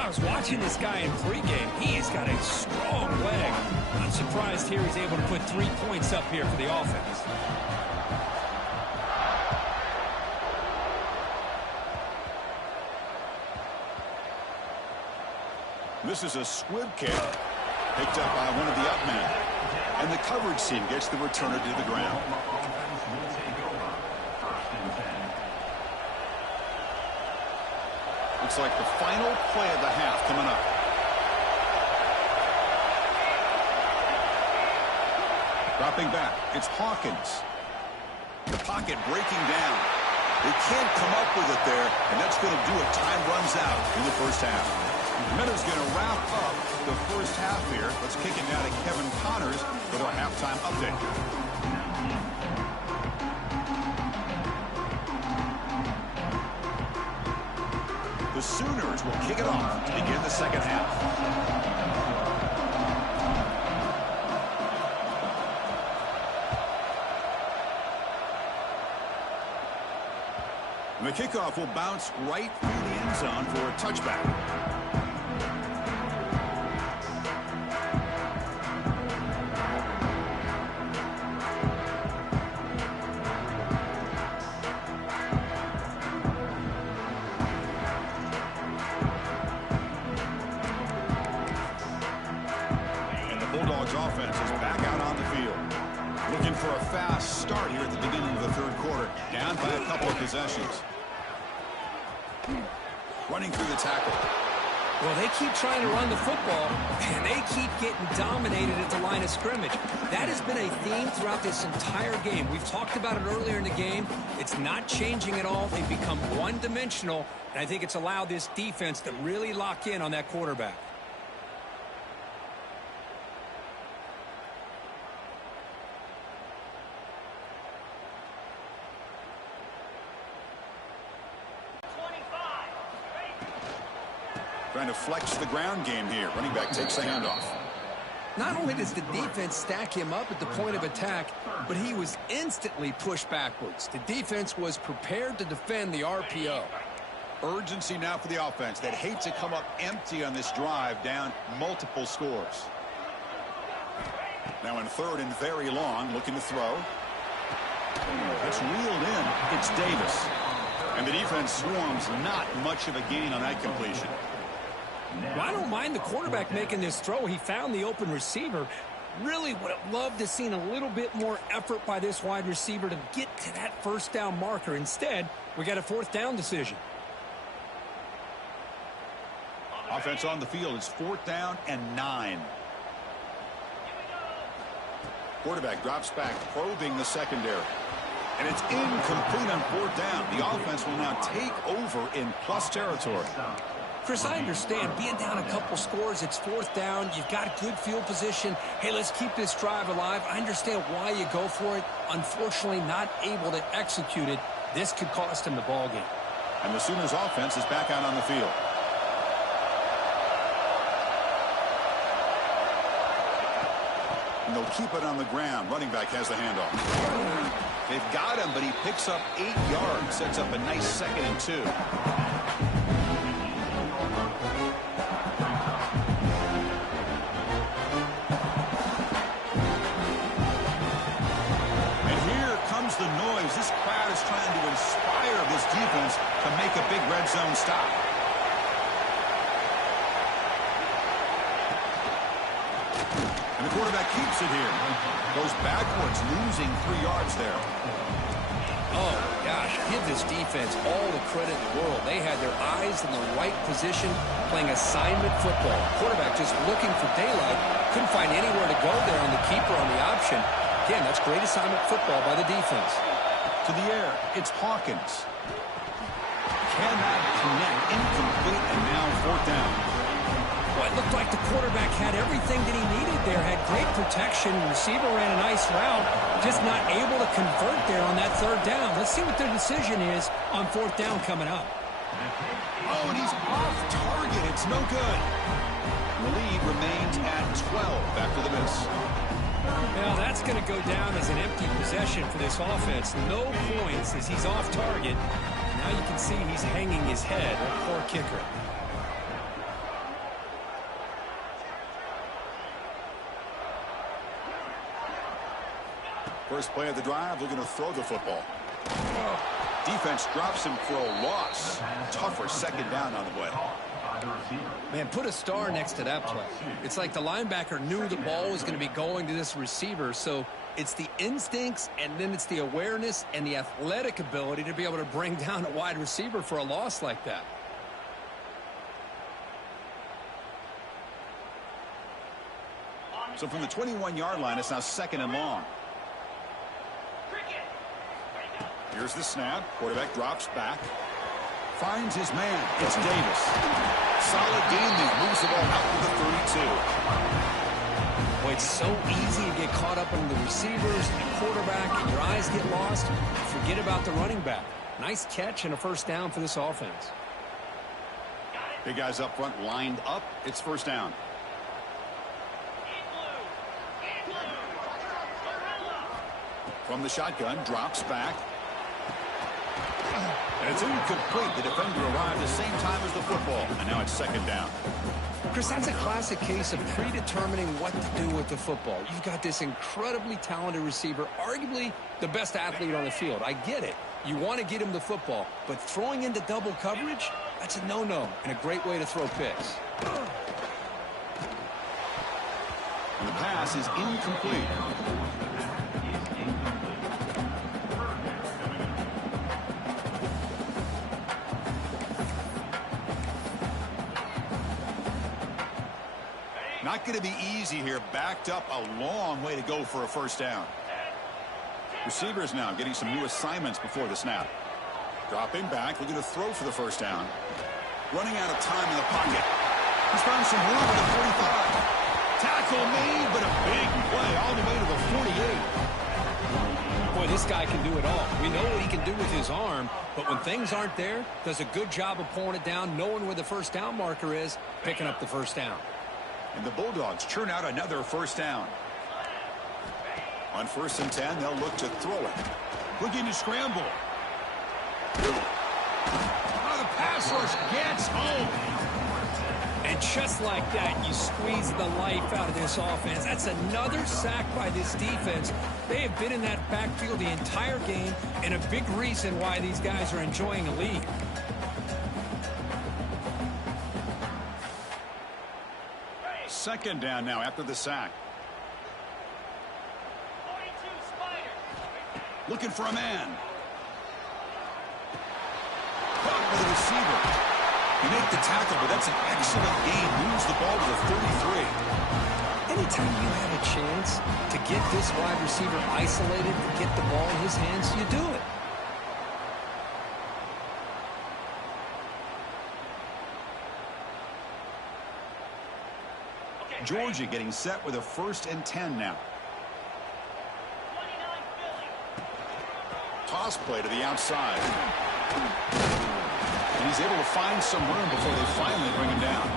I was watching this guy in pregame. He's got a strong leg. I'm surprised here he's able to put 3 points up here for the offense. This is a squib kick picked up by one of the up men. And the coverage team gets the returner to the ground. Offense will take over 1st and 10. Looks like the final play of the half coming up. Dropping back, it's Hawkins. The pocket breaking down. They can't come up with it there, and that's going to do it. Time runs out in the first half. Miller's going to wrap up the first half here. Let's kick it now to Kevin Connors with our halftime update. The Sooners will kick it off to begin the second half. The kickoff will bounce right through the end zone for a touchback. And the Bulldogs offense is back out on the field. Looking for a fast start here at the beginning of the third quarter. Down by a couple of possessions. Running through the tackle. Well, they keep trying to run the football, and they keep getting dominated at the line of scrimmage. That has been a theme throughout this entire game. We've talked about it earlier in the game. It's not changing at all. They've become one-dimensional, and I think it's allowed this defense to really lock in on that quarterback. Trying to flex the ground game here. Running back takes the handoff. Not only does the defense stack him up at the point of attack, but he was instantly pushed backwards. The defense was prepared to defend the RPO. Urgency now for the offense that hate to come up empty on this drive, down multiple scores. Now in third and very long, looking to throw. It's reeled in. It's Davis. And the defense swarms not much of a gain on that completion. Well, I don't mind the quarterback making this throw. He found the open receiver. Really would have loved to have seen a little bit more effort by this wide receiver to get to that first down marker. Instead, we got a fourth down decision. Offense on the field is 4th down and 9. Quarterback drops back, probing the secondary. And it's incomplete on 4th down. The offense will now take over in plus territory. Chris, I understand being down a couple scores, it's 4th down, you've got good field position. Hey, let's keep this drive alive. I understand why you go for it. Unfortunately, not able to execute it. This could cost him the ball game. And the Sooners offense is back out on the field. And they'll keep it on the ground. Running back has the handoff. They've got him, but he picks up 8 yards. Sets up a nice 2nd and 2. The noise. This crowd is trying to inspire this defense to make a big red zone stop. And the quarterback keeps it here. Goes backwards, losing 3 yards there. Oh, gosh, give this defense all the credit in the world. They had their eyes in the right position, playing assignment football. Quarterback just looking for daylight. Couldn't find anywhere to go there on the keeper on the option. Again, that's great assignment football by the defense. To the air, it's Hawkins. Cannot connect, incomplete, and now 4th down. Well, it looked like the quarterback had everything that he needed there, had great protection. Receiver ran a nice route, just not able to convert there on that 3rd down. Let's see what their decision is on 4th down coming up. Oh, and he's off target. It's no good. The lead remains at 12 after the miss. Well, that's going to go down as an empty possession for this offense. No points as he's off target. Now you can see he's hanging his head. A poor kicker. First play of the drive, looking to throw the football. Defense drops him for a loss. Tougher 2nd down on the way. Man, put a star next to that play. It's like the linebacker knew the ball was going to be going to this receiver, so it's the instincts and then it's the awareness and the athletic ability to be able to bring down a wide receiver for a loss like that. So from the 21-yard line, it's now 2nd and long. Here's the snap. Quarterback drops back. Finds his man. It's Davis. solid gain there. Moves the ball out to the 32. Boy, it's so easy to get caught up in the receivers and the quarterback, and your eyes get lost. Forget about the running back. Nice catch and a first down for this offense. Big guys up front lined up. It's first down. From the shotgun, drops back. And it's incomplete. The defender arrived the same time as the football. And now it's second down. Chris, that's a classic case of predetermining what to do with the football. You've got this incredibly talented receiver, arguably the best athlete on the field. I get it. You want to get him the football, but throwing into double coverage, that's a no-no and a great way to throw picks. And the pass is incomplete. Not going to be easy here. Backed up a long way to go for a first down. Receivers now getting some new assignments before the snap. Dropping back, looking to throw for the first down. Running out of time in the pocket. He's found some room at the 45. Tackle made, but a big play all the way to the 48. Boy, this guy can do it all. We know what he can do with his arm, but when things aren't there, does a good job of pulling it down, knowing where the first down marker is, picking up the first down. And the Bulldogs churn out another first down. On 1st and 10, they'll look to throw it. Looking to scramble. Oh, the pass rush gets home. And just like that, you squeeze the life out of this offense. That's another sack by this defense. They have been in that backfield the entire game, and a big reason why these guys are enjoying a lead. Second down now after the sack. Looking for a man. Caught by the receiver. You make the tackle, but that's an excellent gain. Moves the ball to the 33. Anytime you have a chance to get this wide receiver isolated and get the ball in his hands, you do it. Georgia getting set with a 1st and 10 now. Toss play to the outside. And he's able to find some room before they finally bring him down.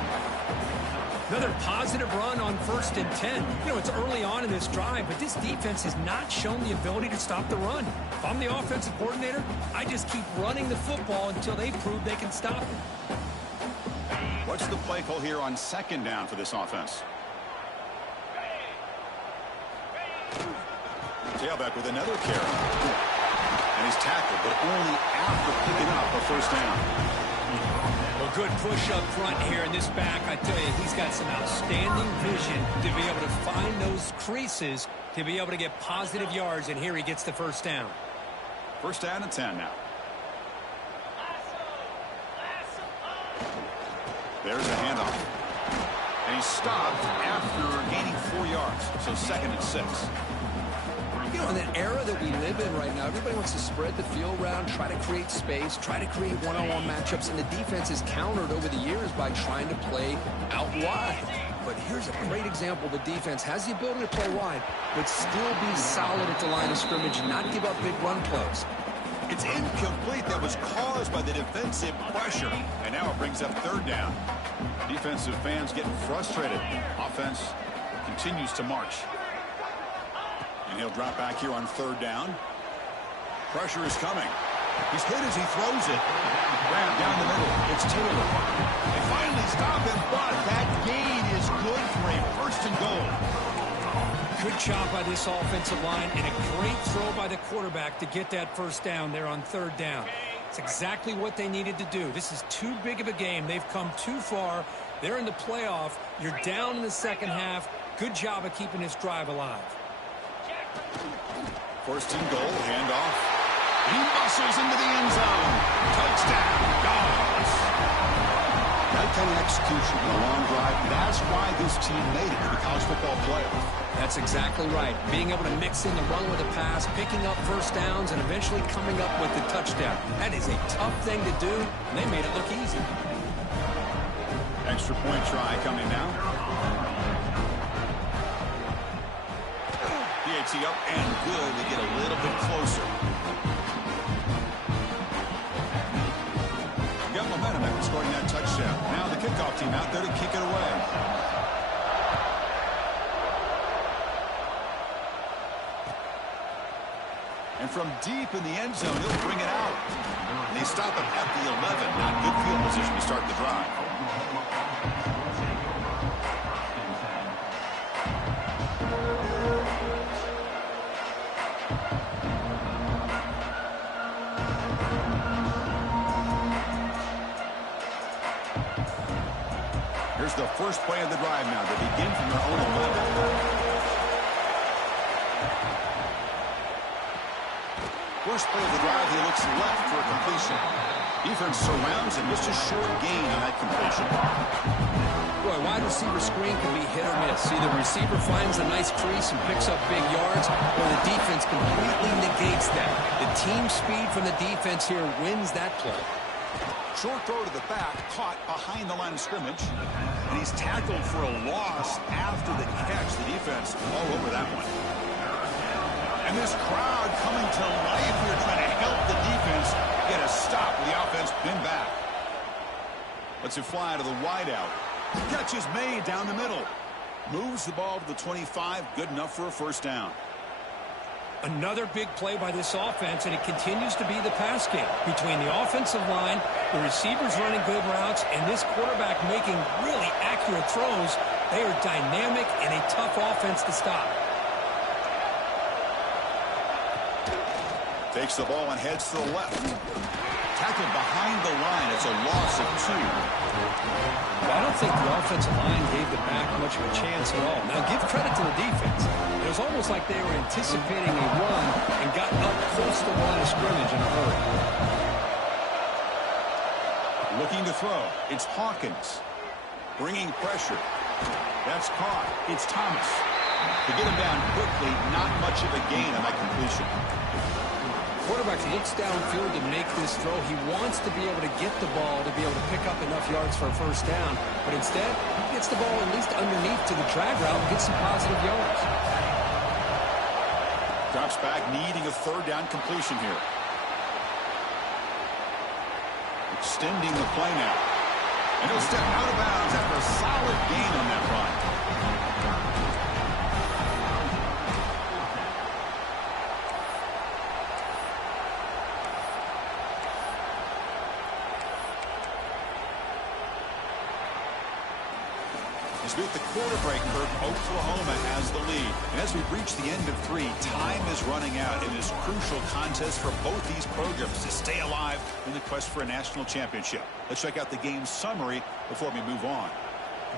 Another positive run on 1st and 10. You know, it's early on in this drive, but this defense has not shown the ability to stop the run. If I'm the offensive coordinator, I just keep running the football until they prove they can stop it. What's the play call here on 2nd down for this offense? Tailback with another carry. And he's tackled, but only after picking up a first down. Well, good push up front here in this back. I tell you, he's got some outstanding vision to be able to find those creases, to be able to get positive yards, and here he gets the first down. 1st down and 10 now. There's a handoff. And he's stopped after gaining 4 yards. So 2nd and 6. You know, in the era that we live in right now, everybody wants to spread the field around, try to create space, try to create one-on-one matchups, and the defense is countered over the years by trying to play out wide. But here's a great example. The defense has the ability to play wide, but still be solid at the line of scrimmage and not give up big run plays. It's incomplete. That was caused by the defensive pressure. And now it brings up 3rd down. Defensive fans getting frustrated. Offense continues to march. And he'll drop back here on 3rd down. Pressure is coming. He's hit as he throws it. Grab down the middle. It's Taylor. They finally stop him, but that gain is good for a 1st and goal. Good job by this offensive line and a great throw by the quarterback to get that first down there on 3rd down. It's exactly what they needed to do. This is too big of a game. They've come too far. They're in the playoff. You're down in the second half. Good job of keeping this drive alive. 1st and goal, handoff. He muscles into the end zone. Touchdown, Dogs. That kind of execution in a long drive, that's why this team made it to the college football playoff. That's exactly right. Being able to mix in the run with the pass, picking up first downs, and eventually coming up with the touchdown. That is a tough thing to do, and they made it look easy. extra point try coming now. PAT up and good to get a little bit closer. Got momentum after scoring that touchdown. Now the kickoff team out there to kick it away. And from deep in the end zone, he'll bring it out. And they stop him at the 11. Not good field position to start the drive. Here's the first play of the drive now. They begin from their own 11. First play of the drive, he looks left for a completion. Defense surrounds him. Just a short gain on that completion. Boy, wide receiver screen can be hit or miss. Either the receiver finds a nice crease and picks up big yards, or the defense completely negates that. The team speed from the defense here wins that play. Short throw to the back, caught behind the line of scrimmage. And he's tackled for a loss after the catch. The defense all over that one. And this crowd coming to life here, trying to help the defense get a stop with the offense pinned back. Lets it fly to the wideout. Catch is made down the middle. Moves the ball to the 25. Good enough for a first down. Another big play by this offense, and it continues to be the pass game. Between the offensive line, the receivers running good routes, and this quarterback making really accurate throws, they are dynamic and a tough offense to stop. Takes the ball and heads to the left. Tackled behind the line. It's a loss of 2. Well, I don't think the offensive line gave the back much of a chance at all. Now, give credit to the defense. It was almost like they were anticipating a run and got up close to the line of scrimmage in a hurry. Looking to throw. It's Hawkins. Bringing pressure. That's caught. It's Thomas. To get him down quickly, not much of a gain on that completion. Quarterback looks downfield to make this throw. He wants to be able to get the ball to be able to pick up enough yards for a first down. But instead, he gets the ball at least underneath to the drag route and gets some positive yards. Drops back, needing a third down completion here. Extending the play now. And he'll step out of bounds after a solid gain on that run. As we hit the quarter break, Kirk, Oklahoma has the lead. And as we reach the end of 3, time is running out in this crucial contest for both these programs to stay alive in the quest for a national championship. Let's check out the game summary before we move on.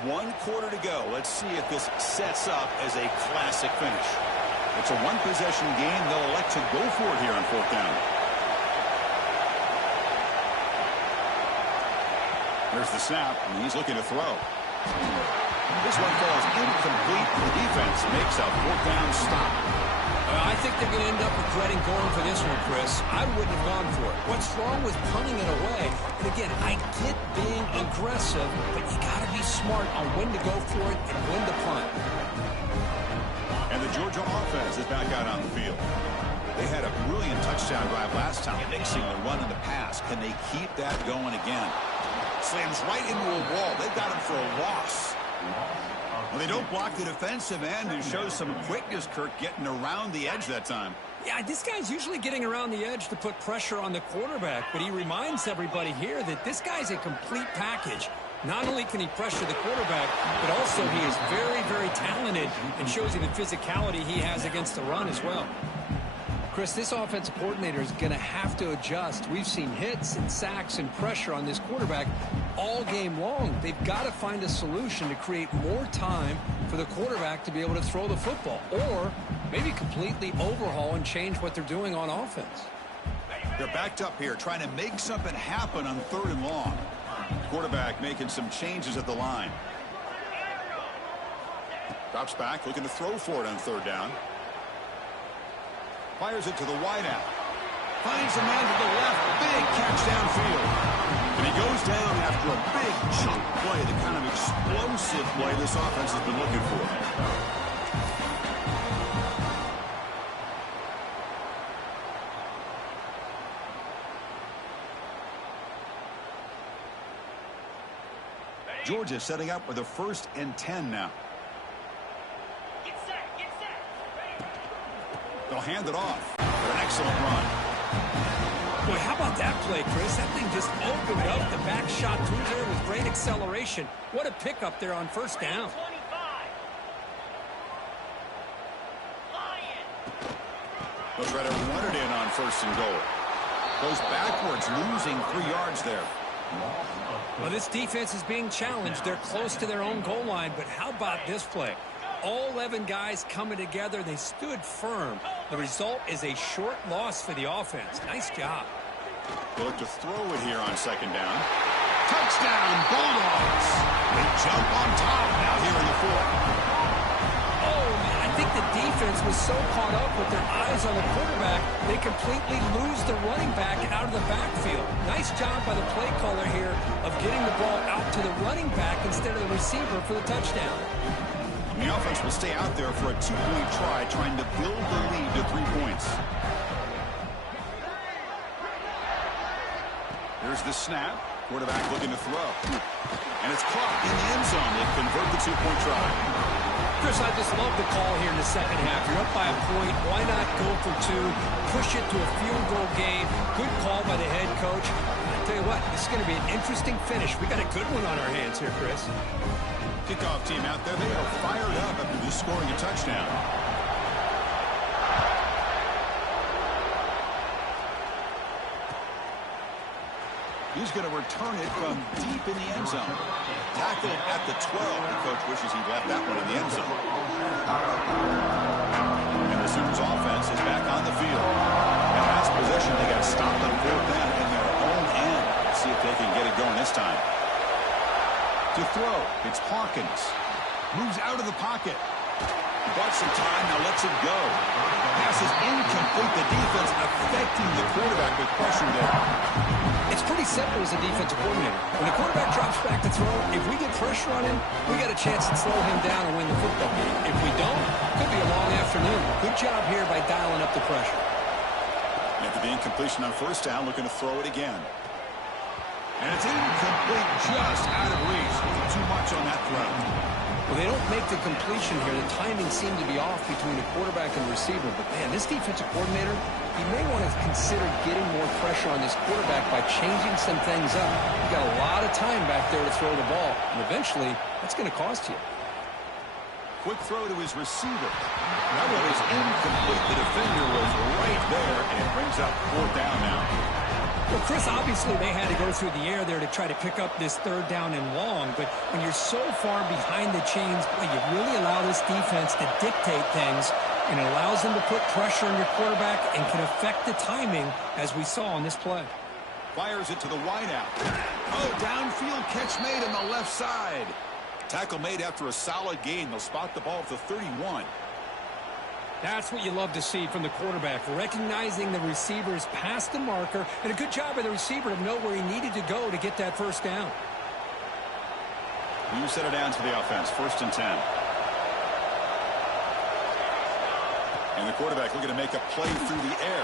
1 quarter to go. Let's see if this sets up as a classic finish. It's a one-possession game. They'll elect to go for it here on 4th down. There's the snap, and he's looking to throw. This one falls incomplete. The defense makes a 4th down stop. I think they're going to end up regretting going for this one, Chris. I wouldn't have gone for it. What's wrong with punting it away? And again, I get being aggressive, but you got to be smart on when to go for it and when to punt. And the Georgia offense is back out on the field. They had a brilliant touchdown drive last time, mixing the run and the pass. Can they keep that going again? Slams right into a wall. They've got him for a loss. Well, they don't block the defensive end and show some quickness, Kirk, getting around the edge that time. Yeah, this guy's usually getting around the edge to put pressure on the quarterback, but he reminds everybody here that this guy's a complete package. Not only can he pressure the quarterback, but also he is very, very talented and shows you the physicality he has against the run as well. Chris, this offensive coordinator is going to have to adjust. We've seen hits and sacks and pressure on this quarterback all game long. They've got to find a solution to create more time for the quarterback to be able to throw the football, or maybe completely overhaul and change what they're doing on offense. They're backed up here, trying to make something happen on 3rd and long. Quarterback making some changes at the line. Drops back, looking to throw for it on 3rd down. Fires it to the wideout. Finds a man to the left. Big catch downfield. And he goes down after a big chunk play that kind of explosive play this offense has been looking for. Georgia setting up with a 1st and 10 now. Get set. They'll hand it off for an excellent run. Boy, how about that play, Chris? That thing just opened up. The back shot through there with great acceleration. What a pickup there on 1st down. 25. Lion. They'll try to run it in on 1st and goal. Goes backwards, losing 3 yards there. Well, this defense is being challenged. They're close to their own goal line, but how about this play? All 11 guys coming together. They stood firm. The result is a short loss for the offense. Nice job. They'll look to throw it here on 2nd down. Touchdown, Bulldogs. They jump on top now here in the 4th. Oh, man, I think the defense was so caught up with their eyes on the quarterback, they completely lose the running back out of the backfield. Nice job by the play caller here of getting the ball out to the running back instead of the receiver for the touchdown. The offense will stay out there for a 2-point try, trying to build the lead to 3 points. Here's the snap. Quarterback looking to throw. And it's caught in the end zone. They convert the 2-point try. Chris, I just love the call here in the second half. You're up by a point. Why not go for 2? Push it to a field goal game. Good call by the head coach. I tell you what, this is going to be an interesting finish. We got a good one on our hands here, Chris. Kickoff team out there. They are fired up after just scoring a touchdown. He's going to return it from deep in the end zone. Tackled at the 12. The coach wishes he left that one in the end zone. And the Sooners offense is back on the field. And last possession, they got stopped on 4th down in their own end. Let's see if they can get it going this time. To throw, it's Hawkins. Moves out of the pocket. Bought some time, now lets it go. Pass is incomplete. The defense affecting the quarterback with pressure there. It's pretty simple as a defensive coordinator. When the quarterback drops back to throw, if we get pressure on him, we got a chance to slow him down and win the football game. If we don't, it could be a long afternoon. Good job here by dialing up the pressure. After the incompletion on 1st down, looking to throw it again. And it's incomplete, just out of reach. Too much on that throw. Well, they don't make the completion here. The timing seemed to be off between the quarterback and the receiver. But, man, this defensive coordinator, he may want to consider getting more pressure on this quarterback by changing some things up. You've got a lot of time back there to throw the ball. And eventually, that's going to cost you. Quick throw to his receiver. That one is incomplete. The defender was right there, and it brings up 4th down now. Well, Chris, obviously they had to go through the air there to try to pick up this 3rd down and long, but when you're so far behind the chains, boy, you really allow this defense to dictate things, and it allows them to put pressure on your quarterback and can affect the timing, as we saw on this play. Fires it to the wideout. Oh, downfield catch made on the left side. Tackle made after a solid gain. They'll spot the ball at the 31. That's what you love to see from the quarterback, recognizing the receivers past the marker, and a good job by the receiver to know where he needed to go to get that 1st down. New set of downs for the offense, 1st and 10. And the quarterback looking to make a play through the air.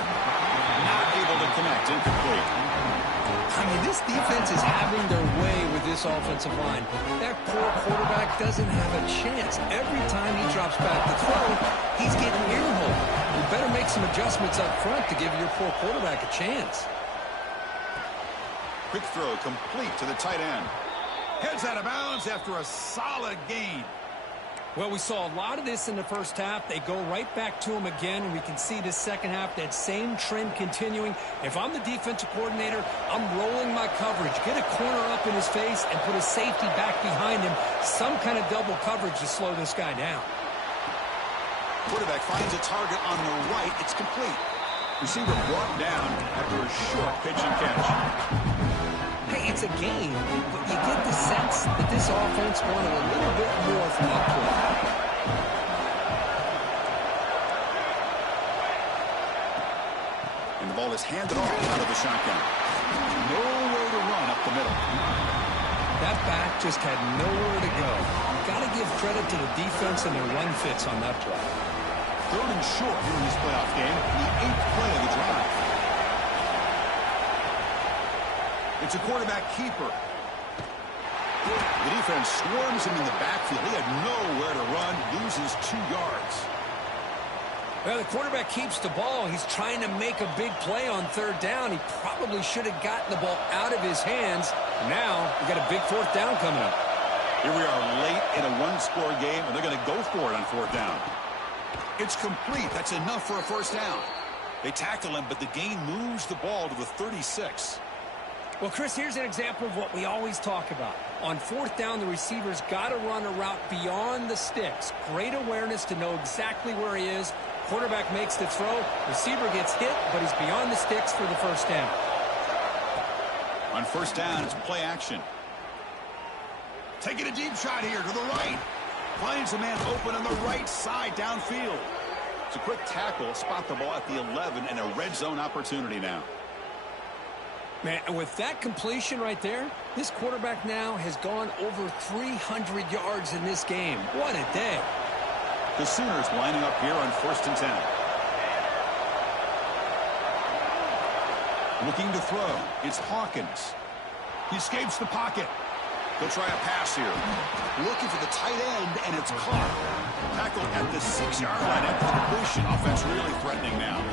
Not able to connect, incomplete. I mean, this defense is having their way with this offensive line. That poor quarterback doesn't have a chance. Every time he drops back to throw, he's getting earholed. You better make some adjustments up front to give your poor quarterback a chance. Quick throw complete to the tight end. Heads out of bounds after a solid gain. Well, we saw a lot of this in the 1st half. They go right back to him again, and we can see the 2nd half, that same trend continuing. If I'm the defensive coordinator, I'm rolling my coverage. Get a corner up in his face and put a safety back behind him. Some kind of double coverage to slow this guy down. Quarterback finds a target on the right. It's complete. Receiver brought down after a short pitch and catch. Hey, it's a game, but you get the sense that this offense wanted a little bit more from that play. And the ball is handed off out of the shotgun. No way to run up the middle. That back just had nowhere to go. Got to give credit to the defense and their run fits on that play. 3rd and short here in this playoff game, the 8th play of the drive. It's a quarterback keeper. The defense swarms him in the backfield. He had nowhere to run, loses 2 yards. Well, the quarterback keeps the ball. He's trying to make a big play on 3rd down. He probably should have gotten the ball out of his hands. Now, we got a big 4th down coming up. Here we are late in a 1-score game, and they're going to go for it on 4th down. It's complete. That's enough for a 1st down. They tackle him, but the gain moves the ball to the 36. Well, Chris, here's an example of what we always talk about. On 4th down, the receiver's got to run a route beyond the sticks. Great awareness to know exactly where he is. Quarterback makes the throw. Receiver gets hit, but he's beyond the sticks for the 1st down. On 1st down, it's play action. Taking a deep shot here to the right. Finds a man open on the right side downfield. It's a quick tackle. Spot the ball at the 11 and a red zone opportunity now. Man, and with that completion right there, this quarterback now has gone over 300 yards in this game. What a day. The Sooners lining up here on 1st and 10. Looking to throw. It's Hawkins. He escapes the pocket. They'll try a pass here. Looking for the tight end, and it's caught. Tackled at the 6-yard line after the completion. Offense really threatening now.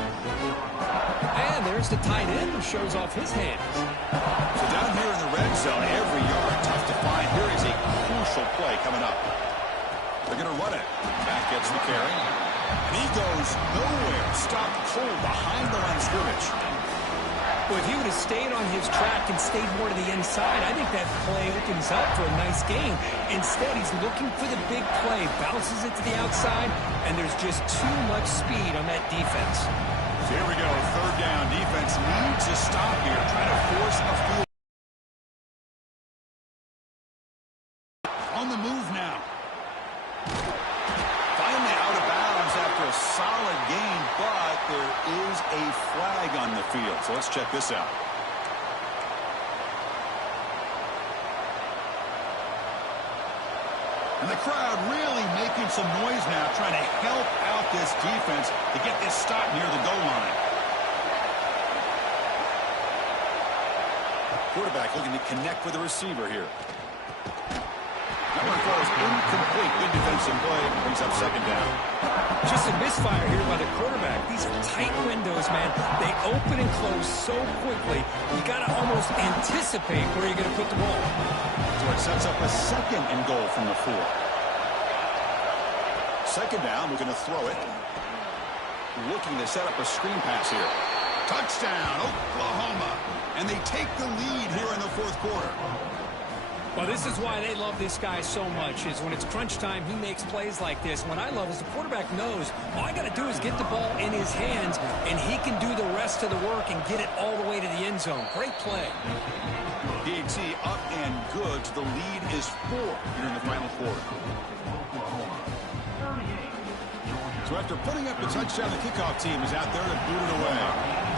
And there's the tight end who shows off his hands. So down here in the red zone, every yard tough to find. Here is a crucial play coming up. They're going to run it. Back gets the carry. And he goes nowhere. Stopped cold behind the line of scrimmage. Well, if he would have stayed on his track and stayed more to the inside, I think that play opens up for a nice gain. Instead, he's looking for the big play, bounces it to the outside, and there's just too much speed on that defense. So here we go, 3rd down. Defense needs a stop here, trying to force a field. On the move now. Finally out of bounds after a solid gain, but there is a flag on the field. So let's check this out. And the crowd really making some noise now, trying to help out this defense to get this stop near the goal line. Quarterback looking to connect with the receiver here. Number 4 is incomplete. Good defensive play. Brings up 2nd down. Just a misfire here by the quarterback. These are tight windows, man. They open and close so quickly. You got to almost anticipate where you're going to put the ball. So it sets up a 2nd and goal from the 4. 2nd down. We're going to throw it. Looking to set up a screen pass here. Touchdown, Oklahoma. And they take the lead here in the 4th quarter. Well, this is why they love this guy so much, is when it's crunch time, he makes plays like this. What I love is the quarterback knows all I got to do is get the ball in his hands, and he can do the rest of the work and get it all the way to the end zone. Great play. DT up and good. The lead is 4 here in the final quarter. So after putting up the touchdown, the kickoff team is out there to boot it away.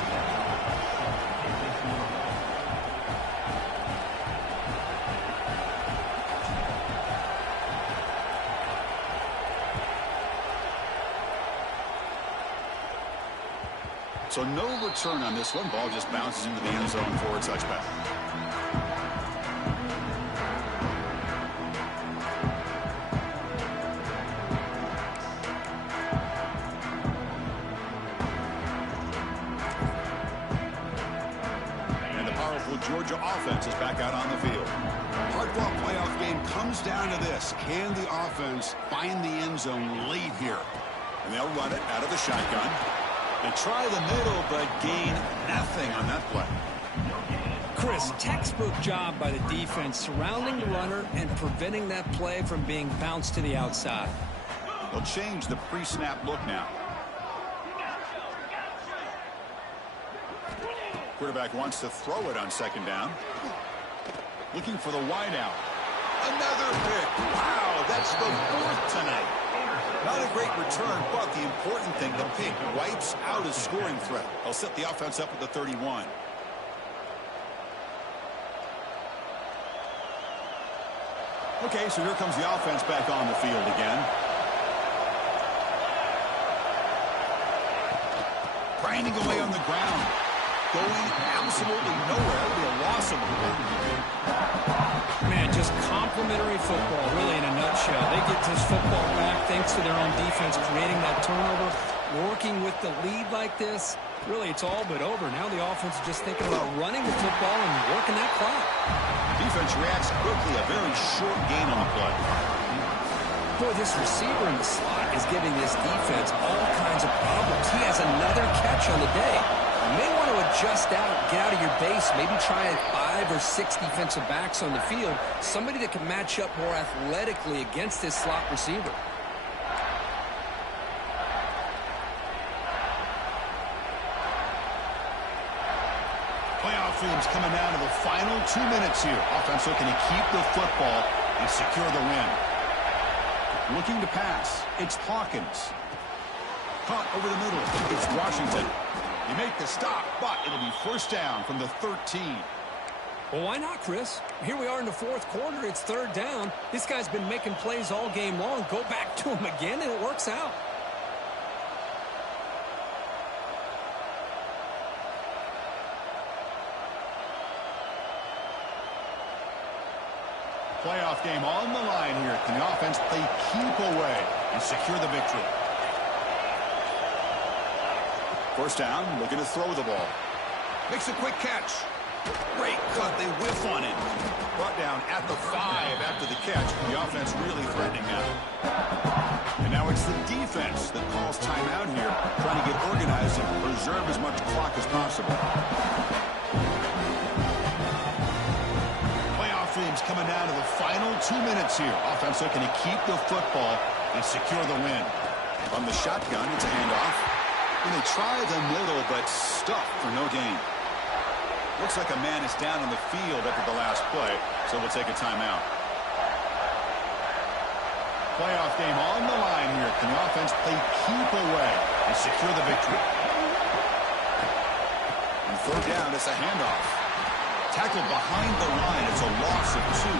So no return on this one. Ball just bounces into the end zone for a touchback. And the powerful Georgia offense is back out on the field. Hard-fought playoff game comes down to this. Can the offense find the end zone late here? And they'll run it out of the shotgun. They try the middle, but gain nothing on that play. Chris, textbook job by the defense surrounding the runner and preventing that play from being bounced to the outside. They'll change the pre-snap look now. Quarterback wants to throw it on 2nd down. Looking for the wide out. Another pick. Wow, that's the 4th tonight. Not a great return, but the important thing, the pick wipes out a scoring threat. They'll set the offense up at the 31. Okay, so here comes the offense back on the field again. Grinding away on the ground. Going absolutely nowhere. It'll be a loss of the ball. Man, just complimentary football, really, in a nutshell. They get this football back thanks to their own defense creating that turnover, working with the lead like this. Really, it's all but over. Now the offense is just thinking about running the football and working that clock. Defense reacts quickly. A very short gain on the play. Boy, this receiver in the slot is giving this defense all kinds of problems. He has another catch on the day. You may want to adjust out, get out of your base, maybe try 5 or 6 defensive backs on the field, somebody that can match up more athletically against this slot receiver. Playoff themes coming down to the final 2 minutes here. Offense looking to keep the football and secure the win. Looking to pass. It's Hawkins. Caught over the middle. It's Washington. You make the stop, but it'll be first down from the 13. Well, why not, Chris? Here we are in the fourth quarter. It's third down. This guy's been making plays all game long. Go back to him again, and it works out. Playoff game on the line here. Can the offense play keep away and secure the victory? First down, looking to throw the ball. Makes a quick catch. Great cut. They whiff on it. Brought down at the 5 after the catch. The offense really threatening now. And now it's the defense that calls timeout here, trying to get organized and preserve as much clock as possible. Playoff themes coming down to the final 2 minutes here. Offense looking to keep the football and secure the win. From the shotgun, it's a handoff. And they try the middle, but stuffed for no gain. Looks like a man is down on the field after the last play, so we'll take a timeout. Playoff game on the line here. Can the offense play keep away and secure the victory? And third down, it's a handoff. Tackled behind the line. It's a loss of 2.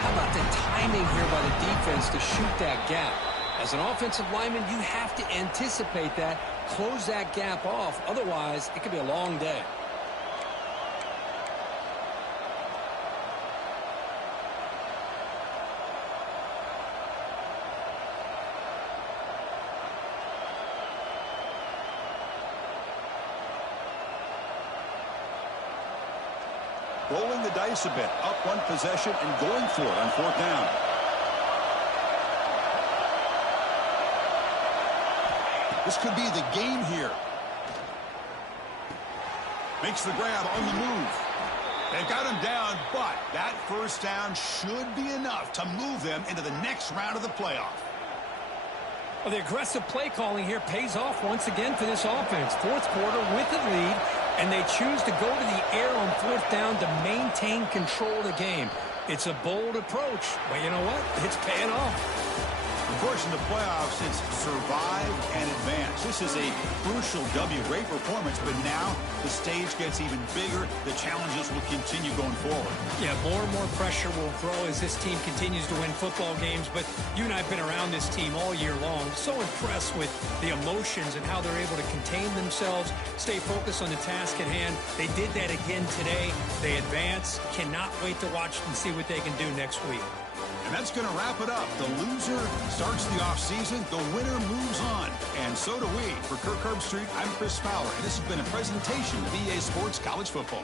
How about the timing here by the defense to shoot that gap? As an offensive lineman, you have to anticipate that, close that gap off. Otherwise, it could be a long day. Rolling the dice a bit, up one possession and going for it on fourth down. This could be the game here. Makes the grab on the move. They've got him down, but that first down should be enough to move them into the next round of the playoff. Well, the aggressive play calling here pays off once again for this offense. Fourth quarter with the lead, and they choose to go to the air on fourth down to maintain control of the game. It's a bold approach, but you know what? It's paying off. Of course, in the playoffs, it's survive and advance. This is a crucial W. Great performance, but now the stage gets even bigger. The challenges will continue going forward. Yeah, more and more pressure will grow as this team continues to win football games. But you and I have been around this team all year long. So impressed with the emotions and how they're able to contain themselves, stay focused on the task at hand. They did that again today. They advance. Cannot wait to watch and see what they can do next week. And that's going to wrap it up. The loser starts the offseason. The winner moves on. And so do we. For Kirk Herbstreit, I'm Chris Fowler. And this has been a presentation of EA Sports College Football.